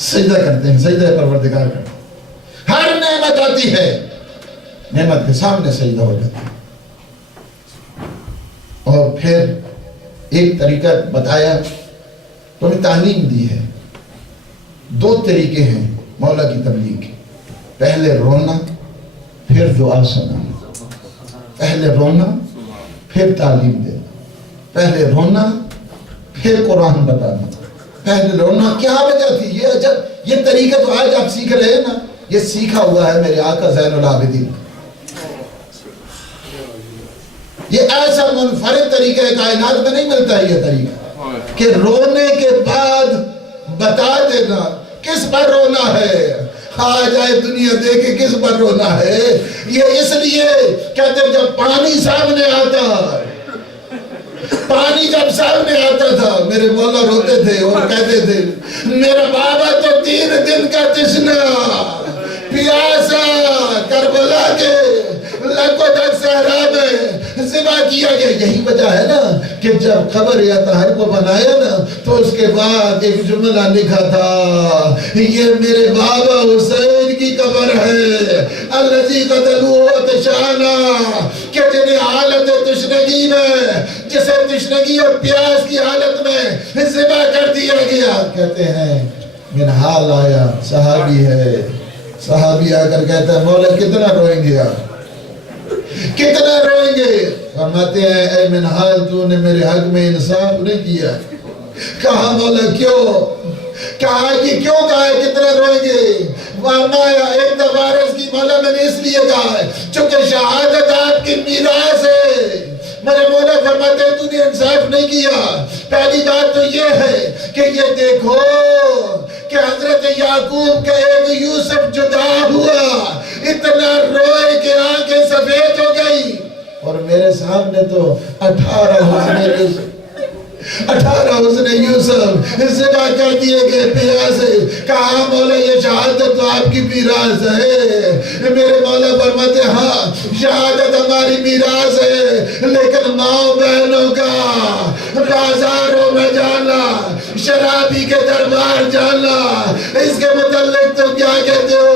سجدہ کرتے ہیں، سجدہ پروردگار کرتے ہیں۔ ہر نعمت آتی ہے، نعمت کے سامنے سجدہ ہو جاتا ہے۔ اور پھر ایک طریقہ بتایا تو ہمیں تعلیم دی ہے۔ 2 طریقے ہیں مولا کی تبلیغ کے، پہلے رونا پھر دعا سنانا، پہلے رونا پھر تعلیم دینا، پہلے رونا پھر قرآن بتانا، پہلے رونا۔ کیا وجہ تھی؟ یہ عجب، یہ طریقہ تو آج آپ سیکھ رہے ہیں نا، یہ سیکھا ہوا ہے میرے آقا زین العابدین۔ یہ ایسا منفرد طریقہ کائنات میں نہیں ملتا ہے، یہ طریقہ کہ رونے کے بعد بتا دینا کس پر رونا ہے۔ آج آئے دنیا دیکھے کس پر رونا ہے۔ یہ اس لیے کہتے ہیں جب پانی سامنے آتا، پانی جب سامنے آتا تھا میرے مولا روتے تھے اور کہتے تھے میرا بابا تو 3 دن کا تشنا پیاسا کربلا کے لکھوٹک صحرا میں ذبح کیا گیا۔ یہی وجہ ہے نا کہ جب قبر یا طاہر کو بنایا نا تو اس کے بعد ایک جملہ لکھا تھا، یہ میرے بابا حسین کی قبر ہے، الذی قتلوہ عطشانا، کہ جنہیں حالت تشنگی میں، جسے تشنگی اور پیاس کی حالت میں ذبح کر دیا گیا۔ کہتے ہیں منحال آیا، صحابی ہے، صحابی آ کر کہتا ہے مولا کتنا روئیں گے آپ، کتنا روئیں گے؟ فرماتے ہیں اے منحال تو نے میرے حق میں انصاف نہیں کیا۔ کہا مولا کیوں؟ کہا کہ کیوں کہا ہے کتنا روئیں گے؟ فرمایا ایک دفعہ عرض کی مولا میں نے اس لیے کہا ہے چونکہ شہادت آپ کی میراث ہے، میرے مولا فرماتے ہیں تو نے انصاف نہیں کیا. پہلی بات تو یہ ہے کہ یہ دیکھو کہ حضرت یعقوب کا ایک یوسف جدا ہوا, اتنا روئے کہ آنکھیں سفید ہو گئی, اور میرے سامنے تو 18 حسن یوسف ذبح کر دیے گئے پیا سے. کہا مولا یہ شہادت تو آپ کی میراث ہے. میرے مولا فرماتے ہاں شہادت ہماری میراث ہے, لیکن ماں بہنوں کا بازاروں میں جانا, شرابی کے دربار جانا, اس کے متعلق تم کیا کہتے ہو؟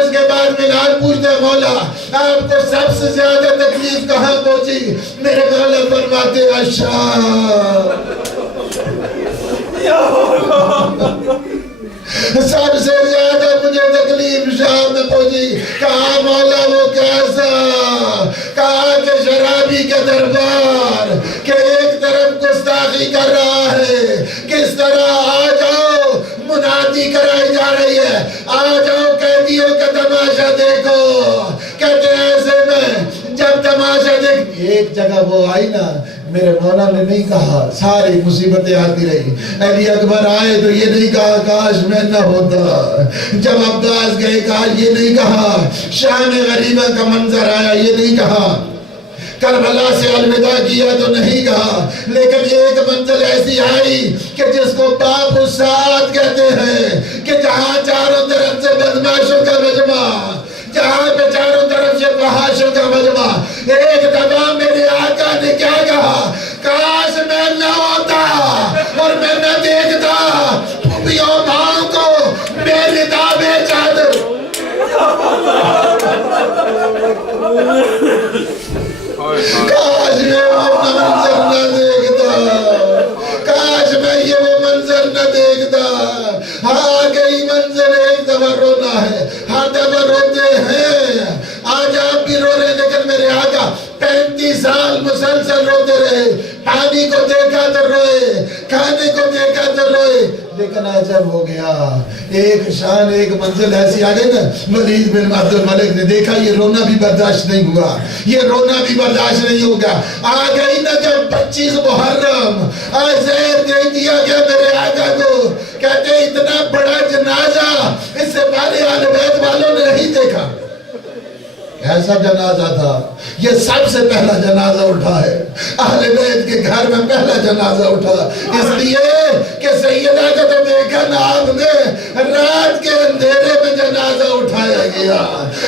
اس کے بعد بلال پوچھتے مولا آپ کو سب سے زیادہ تکلیف کہاں پہنچی؟ میرے مولا فرماتے اچھا سب سے زیادہ مجھے تکلیف شام میں پہنچی. کہا مولا وہ کیسا؟ کہا کہ شرابی کے دربار کہ ایک طرف گستاخی کر رہا ہے, کس طرح آ جاؤ منادی کرائی جا رہی ہے, آ جاؤ قیدیوں کا تماشا دیکھو. کہتے ہیں ایسے میں جب تماشا دیکھ ایک جگہ وہ آئی نا, میرے مولا نے نہیں کہا, ساری مصیبتیں آتی رہی. علی اکبر آئے تو یہ نہیں کہا کاش میں نہ ہوتا, جب عباس گئے کاش یہ نہیں کہا, شام غریبہ کا منظر آیا یہ نہیں کہا, کربلا سے الوداع کیا تو نہیں کہا, لیکن ایک منزل ایسی آئی کہ جس کو باب الساعت کہتے ہیں, کہ جہاں چاروں طرف سے بدماشوں کا مجمع, جہاں پہ چاروں طرف سے فحاشوں کا مجمع. ایک دفعہ میرے آقا نے کیا کہا, کاش میں نہ ہوتا اور میں نہ دیکھتا پھوپھیوں ماں کو میری دابے چادر. کاش میں وہ منظر نہ دیکھتا, کاش میں یہ وہ منظر نہ دیکھتا. ہاں گئی منظر, ایک دفعہ رونا ہے, ہر دفعہ روتے ہیں, آج آپ بھی رو رہے, لیکن میرے آقا 35 سال مسلسل روتے رہے. پانی کو دیکھا تو روئے, کھانے کو دیکھا تو روئے, لیکن عجب ہو گیا, ایک شان ایک منزل ایسی آ گئی نا. ولید بن عبد الملک نے دیکھا یہ رونا بھی برداشت نہیں ہوا, یہ رونا بھی برداشت نہیں ہوگا. آ گئی نا جب 25 محرم, آج زہر دے دیا گیا میرے آقا کو. کہتے اتنا بڑا جنازہ اس سے پہلے اہل بیت والوں نے نہیں دیکھا. ایسا جنازہ تھا, یہ سب سے پہلا جنازہ اٹھا ہے, اہل بیت کے گھر میں پہلا جنازہ اٹھا, اس لیے کہ سیدہ کو تو دیکھا نا آپ نے, رات کے اندھیرے میں جنازہ اٹھایا گیا,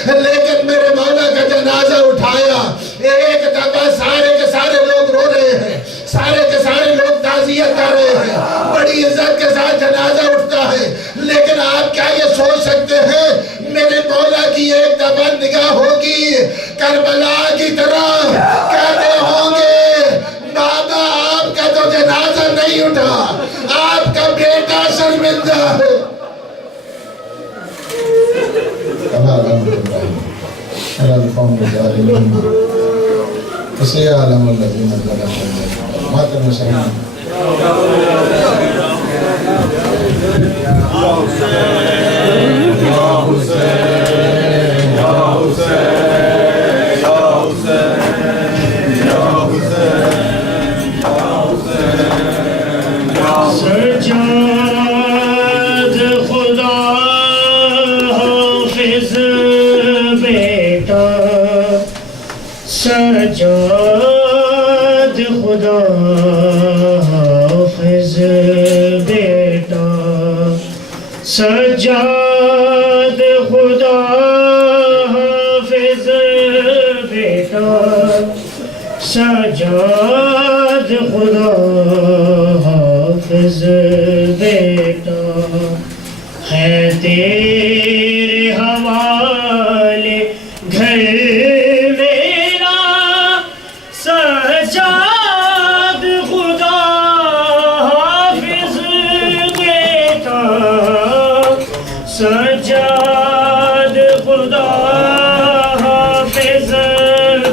لیکن میرے مولا کا جنازہ اٹھایا. ایک دفعہ سارے کے سارے لوگ رو رہے ہیں, سارے کے سارے لوگ تعزیت کر رہے ہیں, بڑی عزت کے ساتھ جنازہ اٹھتا ہے, لیکن آپ کیا یہ سوچ سکتے ہیں میرے مولا کی ایک دفعہ نگاہ ہوگی کربلا کی طرح, کہتے ہوں گے بابا آپ کا تو جنازہ نہیں اٹھا, آپ کا بیٹا شرمندہ ہے. اسے عالم الذین ظلموا ماتم شہید. یا حسین یا حسین یا حسین یا حسین یا حسین یا حسین یا سجاد خدا حافظ بیٹا, سجاد خدا حافظ بیٹا, سجاد خدا حافظ بیٹا, سجاد خدا حافظ بیٹا, ہے تیرے حوالے گھر میرا, سجاد خدا حافظ بیٹا, سجاد خدا حافظ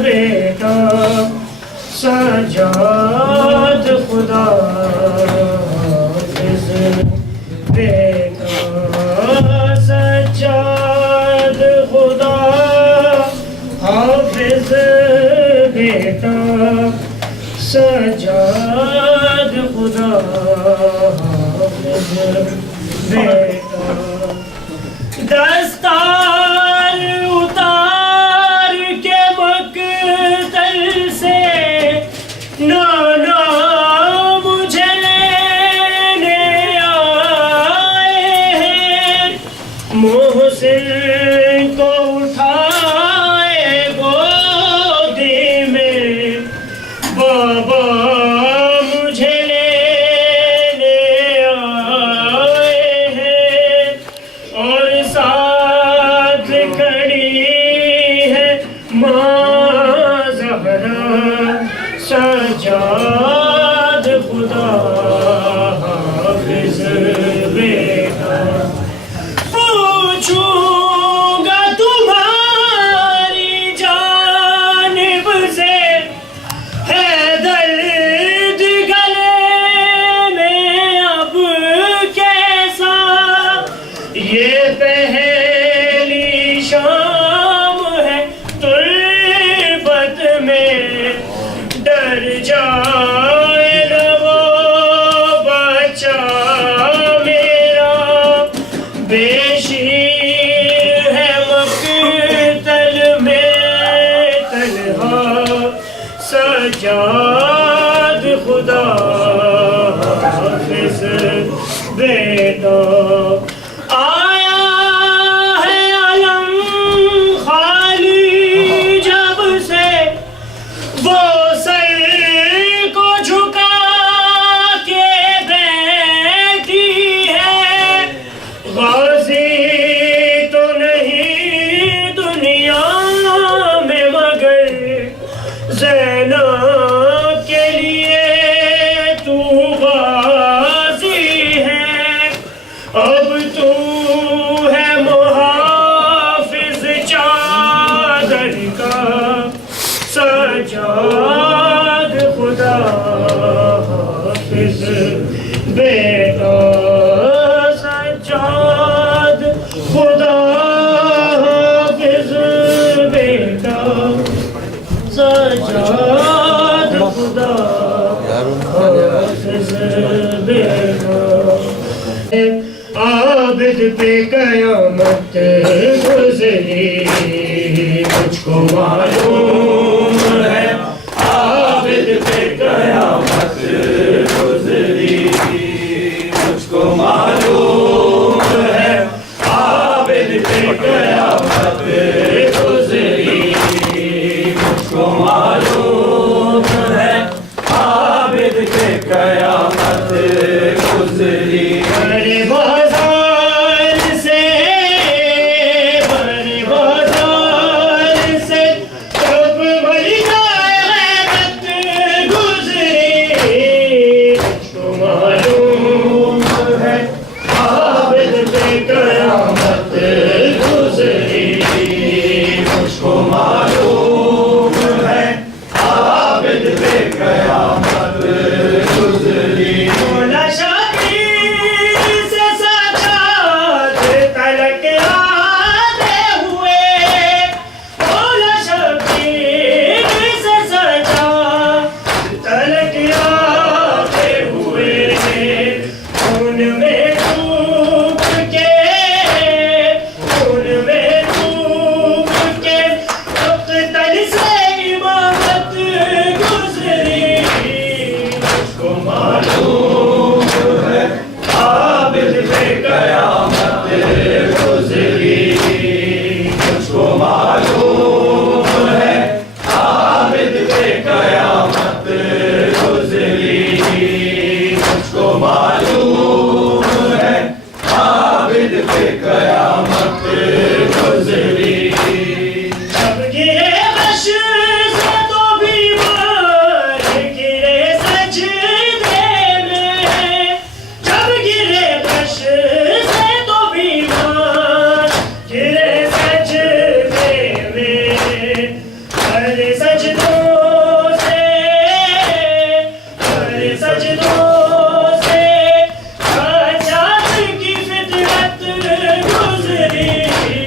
بیٹا, سجاد خدا حافظ بیٹا, سجاد خدا حافظ بیٹا, بیٹا دستار اتار کے مقتل سے نانا مجھے لینے آئے ہیں محسن کو اٹھائے گودی میں بابا مجھے لینے آئے ہیں اور ساتھ کھڑی ہے ماں زہرا سجاد خدا حافظ بیٹا پوچھوں گا تمہاری جانب سے ہے درد گلے میں اب کیسا یہ پہلی شام ہے تربت میں ڈر جائے نہ وہ بچہ میرا بے شیر ہے مقتل میں تنہا سجاد خدا حافظ بیٹا آیا ہے علم خالی جب سے وہ سر کو جھکا کے بیٹھی ہے غازی تو نہیں دنیا میں مگر زینب کے لیے تو غازی ہے اب تو ہے محافظ چادر کا سجاد خدا حافظ بیٹا سجاد خدا حافظ بیٹا سجاد خدا حافظ بیٹا عابد پہ قیامت گزری مجھ کو معلوم ہے عابد پہ قیامت گزری مجھ کو معلوم ہے عابد پہ قیامت گزری مجھ کو معلوم ہے عابد پہ قیامت گزری بڑے بازار سے جب مری غیرت گزری مجھ کو معلوم ہے عابد پہ قیامت گزری مجھ کو معلوم ہے عابد پہ قیامت گزری مولا شبیر سے سجاد تلک آتے ہوئے مولا شبیر سے سجاد تلک آتے ہوئے ان میں ڈوب کے مقتل سے امامت گزری مجھ کو معلوم ہے عابد پہ قیامت گزری مجھ کو معلوم ہے عابد پہ قیامت گزری مجھ کو معلوم ہے عابد پہ قیامت گزری جب گرے بش سے تو بیمار گرے سجدے میں جب گرے بش سے تو بیمار گرے سجدے میں ہر سجدوں سے سجاد کی فطرت گزری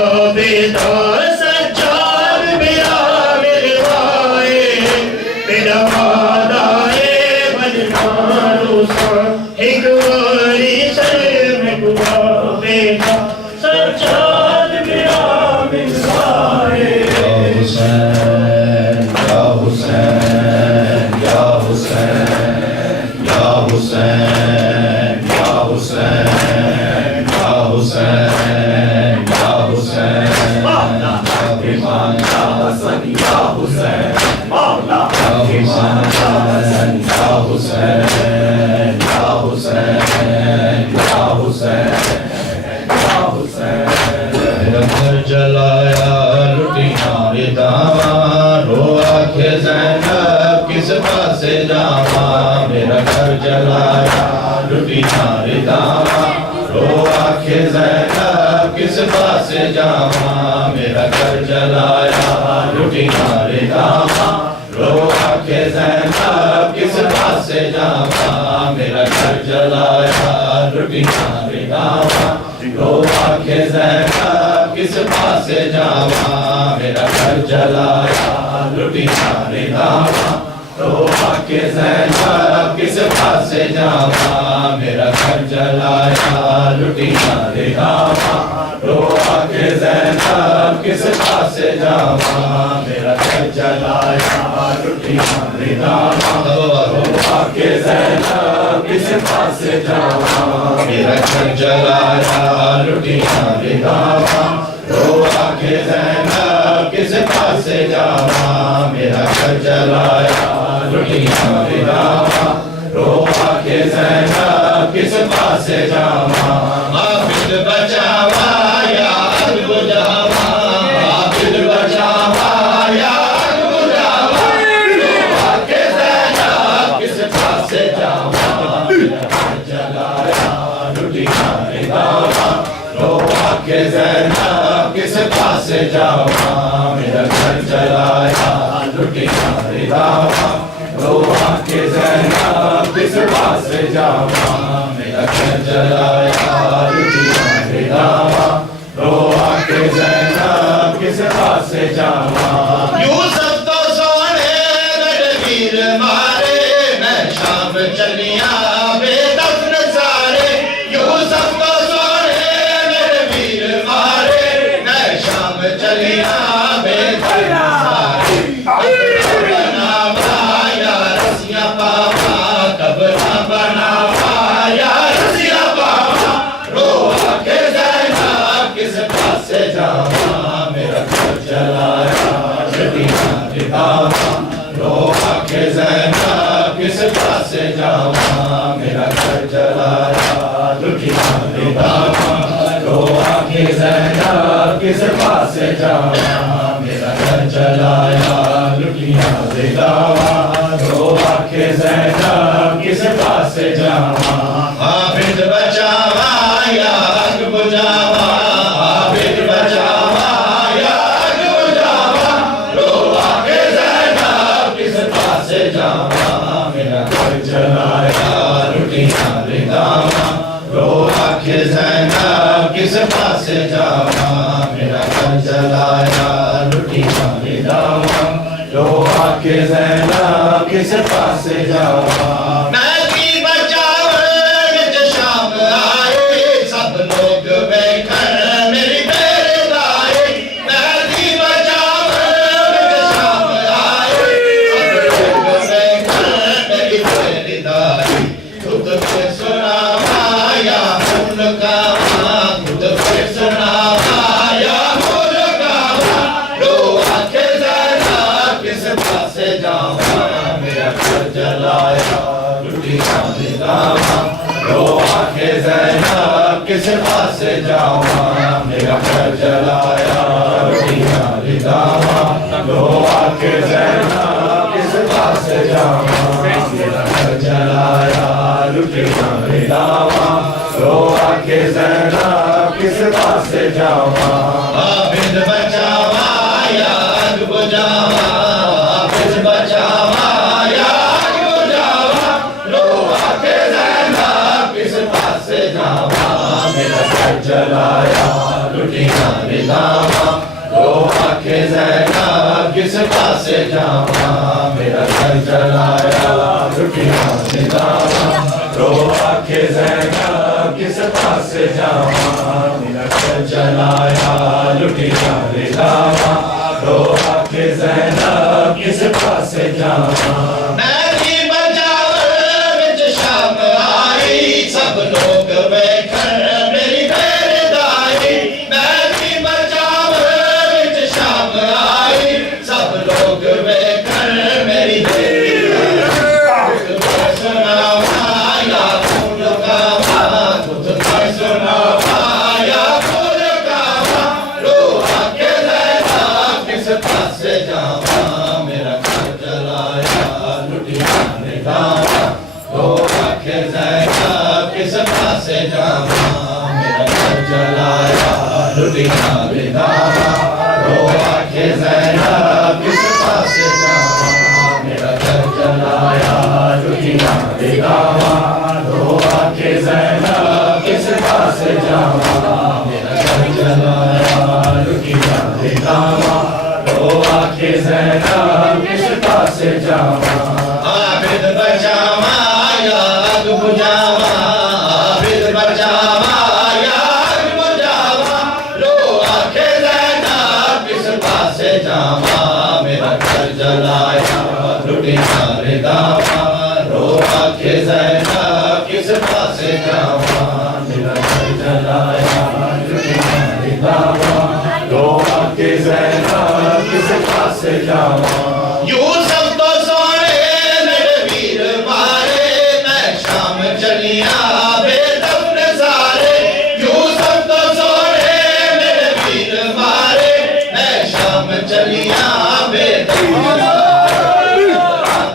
عابدہ سجاد میرا ملوائے میرا وعدہ ہے بننا روسا ایک باری سر میں گوا بیٹا سجاد میرا ملوائے یا حسین یا حسین یا حسین یا حسین یا حسین یا حسین یا حسین ایمان یا حسن یا حسین یا حسین یا حسین یا حسین یا حسین یا حسین میرا گھر جلایا لٹیاں رداواں رو آنکھیں زینب کس پاسے جاواں میرا گھر جلایا لٹیاں رداواں رو آنکھیں زینب کس پاسے جاواں میرا گھر جلایا لٹیاں رداواں رو آنکھیں زینب کس پاسے جاواں میرا گھر جلایا لٹیاں رداواں رو آنکھیں زینب کس پاسے جاواں میرا گھر جلایا لٹیاں رداواں رو آنکھیں زینب کس پاسے جاواں میرا گھر جلایا لٹیاں رداواں رو آنکھیں زینب کس پاسے جاواں میرا گھر جلایا لٹیاں رداواں رو آنکھیں زینب کس پاسے جاواں میرا گھر جلایا لٹیاں رداواں رو آنکھیں زینب کس پاسے جاواں میرا گھر جلایا لٹیاں رداواں رو آنکھیں زینب کس پاسے جاواں عابد بچاواں یا حق بجاواں عابد بچاواں یا حق بجاواں رو آنکھیں زینب کس پاسے جاواں میرا گھر جلایا لٹیاں رداواں رو آنکھیں زینب کس پاسے جاواں میرا گھر جلایا لٹیاں رداواں رو آنکھیں زینب کس پاسے جاواں میرا گھر جلایا لٹیاں رداواں رو آنکھیں زینب کس پاسے جاواں یوسف تو سونے گڑویر مارے میں شام چلیاں بے دفن سارے یوسف تو سونے گڑویر مارے میں شام چلیاں بے دفن سارے بناوا یا رسیاں پاوا قبرہ بناوا یا رسیاں پاوا رو آنکھیں زینب کس پاسے جاواں میرا گھر جلایا لٹیاں رداواں رو آنکھیں زینب کس پاسے جاواں میرا گھر جلایا لٹیاں رداواں رو آنکھیں زینب کس پاسے جاواں میرا گھر جلایا لٹیاں رداواں رو آنکھیں زینب کس پاسے جاواں عابد بچاواں یا حق بجاواں عابد بچاواں یا حق بجاواں رو آنکھیں زینب کس پاسے جاواں میرا گھر جلایا لٹیاں رداواں رو آنکھیں زینب کس پاسے جاواں میرا گھر جلایا لٹیاں رداواں رو آنکھیں زینب کس پاسے جاواں مہدی بچاویں جو شام آئے سب لوگ بے گھر میری میرے دائے مہدی بچاویں جو شام آئے سب لوگ بے گھر میری میرے دائے خود پہ سناواں یا ملکاواں خود پہ سناواں یا ملکاواں رو آنکھیں زینب کس پاسے جاواں میرا گھر جلایا لٹیاں رداواں رو آنکھیں زینب کس پاسے جاواں میرا گھر جلایا لٹیاں رداواں رو آنکھیں زینب کس پاسے جاواں میرا گھر جلایا لٹیاں رداواں رو آنکھیں زینب کس پاسے جاواں عابد بچاواں یا حق بجاواں عابد بچاواں یا حق بجاواں رو آنکھیں زینب کس پاسے جاواں میرا گھر جلایا لٹیاں ندامہ رو آنکھیں زینب کس پاسے جاواں میرا گھر جلایا لٹیاں ندامہ رو آنکھیں زینب کس پاسے جاواں میرا گھر جلایا لٹیاں ندامہ رو آنکھیں زینب کس پاسے جاواں میں بھی بجاور وچ شام آئی سب لوگ بیٹھن میری بیردائی میں بھی بجاور وچ شام آئی سب لوگ بیٹھن میری بیردائی سناوا یا پھول گاواں خود میں سناوا یا پھول گاواں رو آنکھیں زینب کس پاسے جاواں میرا گھر جلایا لٹیاں ندامہ رو آنکھیں زینب کس پاسے جاواں میرا گھر جلایا لٹیاں ندامہ رو آنکھیں زینب کس پاسے جاواں میرا گھر جلایا لٹیاں ندامہ رو آنکھیں زینب کس پاسے جاواں میرا گھر جلایا لٹیاں ندامہ رو آنکھیں زینب کس پاسے جاواں عابد بچاواں یا اگ بجھاواں عابد بچاواں یا اگ بجھاواں رو آنکھیں زینب کس پاسے جاواں میرا گھر جلایا لٹیاں ندامہ رو آنکھیں زینب کس پاسے جاواں میرا گھر جلایا لٹیاں ندامہ رو آنکھیں زینب کس پاسے جاواں یوسف تو سونے میرے ویر مارے میں شام چلیاں بے دفن سارے یوسف تو سونے میرے ویر مارے میں شام چلیاں بے دفن سارے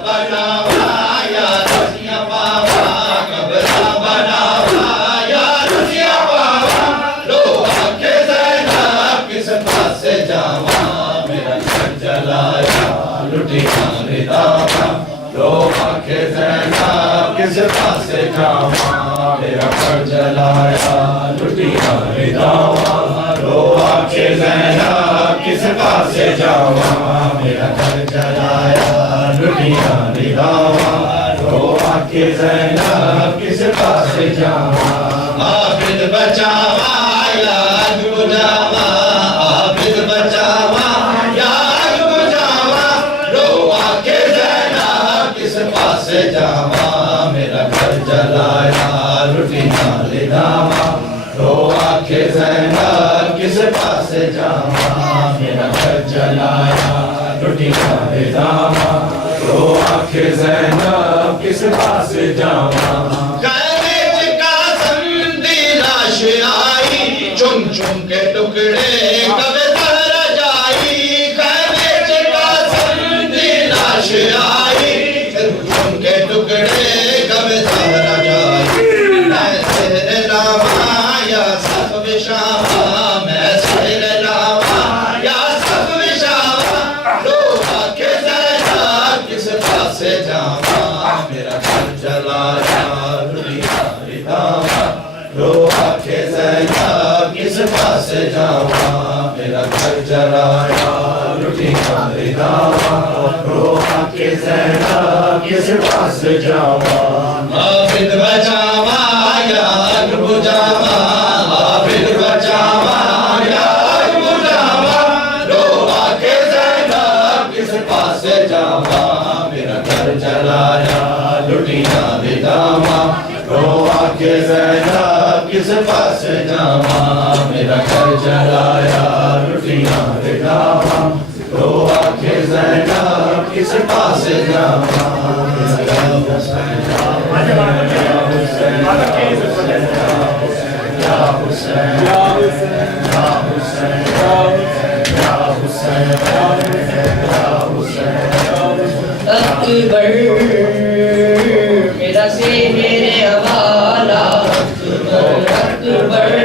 بناوا یا رسیاں پاوا قبرہ بناوا یا رسیاں پاوا رو آنکھیں زینب کس پاسے جاواں میرا گھر جلایا لٹیاں ندامہ رو آنکھیں زینب کس پاسے جاواں میرا گھر جلایا لٹیاں ندامہ رو آنکھیں زینب کس پاسے جاواں میرا گھر جلایا لٹیاں ندامہ رو آنکھیں زینب کس پاسے جاواں عابد بچاواں یا اگ بجھاواں عابد بچاواں یا اگ بجھاواں رو آنکھیں زینب کس پاسے جاواں میرا گھر جلایا لٹیاں ندامہ رو آنکھیں زینب کس پاسے جاواں میرا گھر جلایا لٹیاں ندامہ رو آنکھیں زینب کس پاسے جاواں چم چم کے ٹکڑے کب زہرا جائی خیمے چکا سندی لاش آئی چم کے ٹکڑے کب زہرا جائی میں سہر لاواں یا سب وشاواں میں سہر لاواں یا سب وشاواں رو آنکھیں زینب کس پاسے جاواں میرا گھر جلایا لٹیاں ندامہ رو آنکھیں زینب کس پاسے جاواں میرا گھر جلایا لٹیاں ندامہ رو آنکھیں زینب کس پاسے جاواں عابد بچاواں یا اگ بجھاواں عابد بچاواں یا اگ بجھاواں رو آنکھیں زینب کس پاسے جاواں میرا گھر جلایا لٹیاں ندامہ رو آنکھیں زینب کس پاسے جاواں میرا گھر جلایا لٹیاں ندامہ رو آنکھیں زینب کس پاسے جاواں میرا گھر جلایا یا حسین یا حسین یا حسین یا حسین یا حسین یا حسین اکبر میرا سے میرے حوالہ اکبر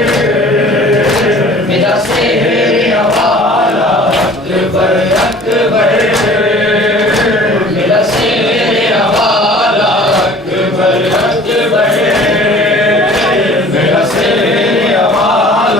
میرا سے میرے حوالہ اکبر اکبر میرا سے میرے حوالہ اکبر اکبر میرا سے میرے حوالہ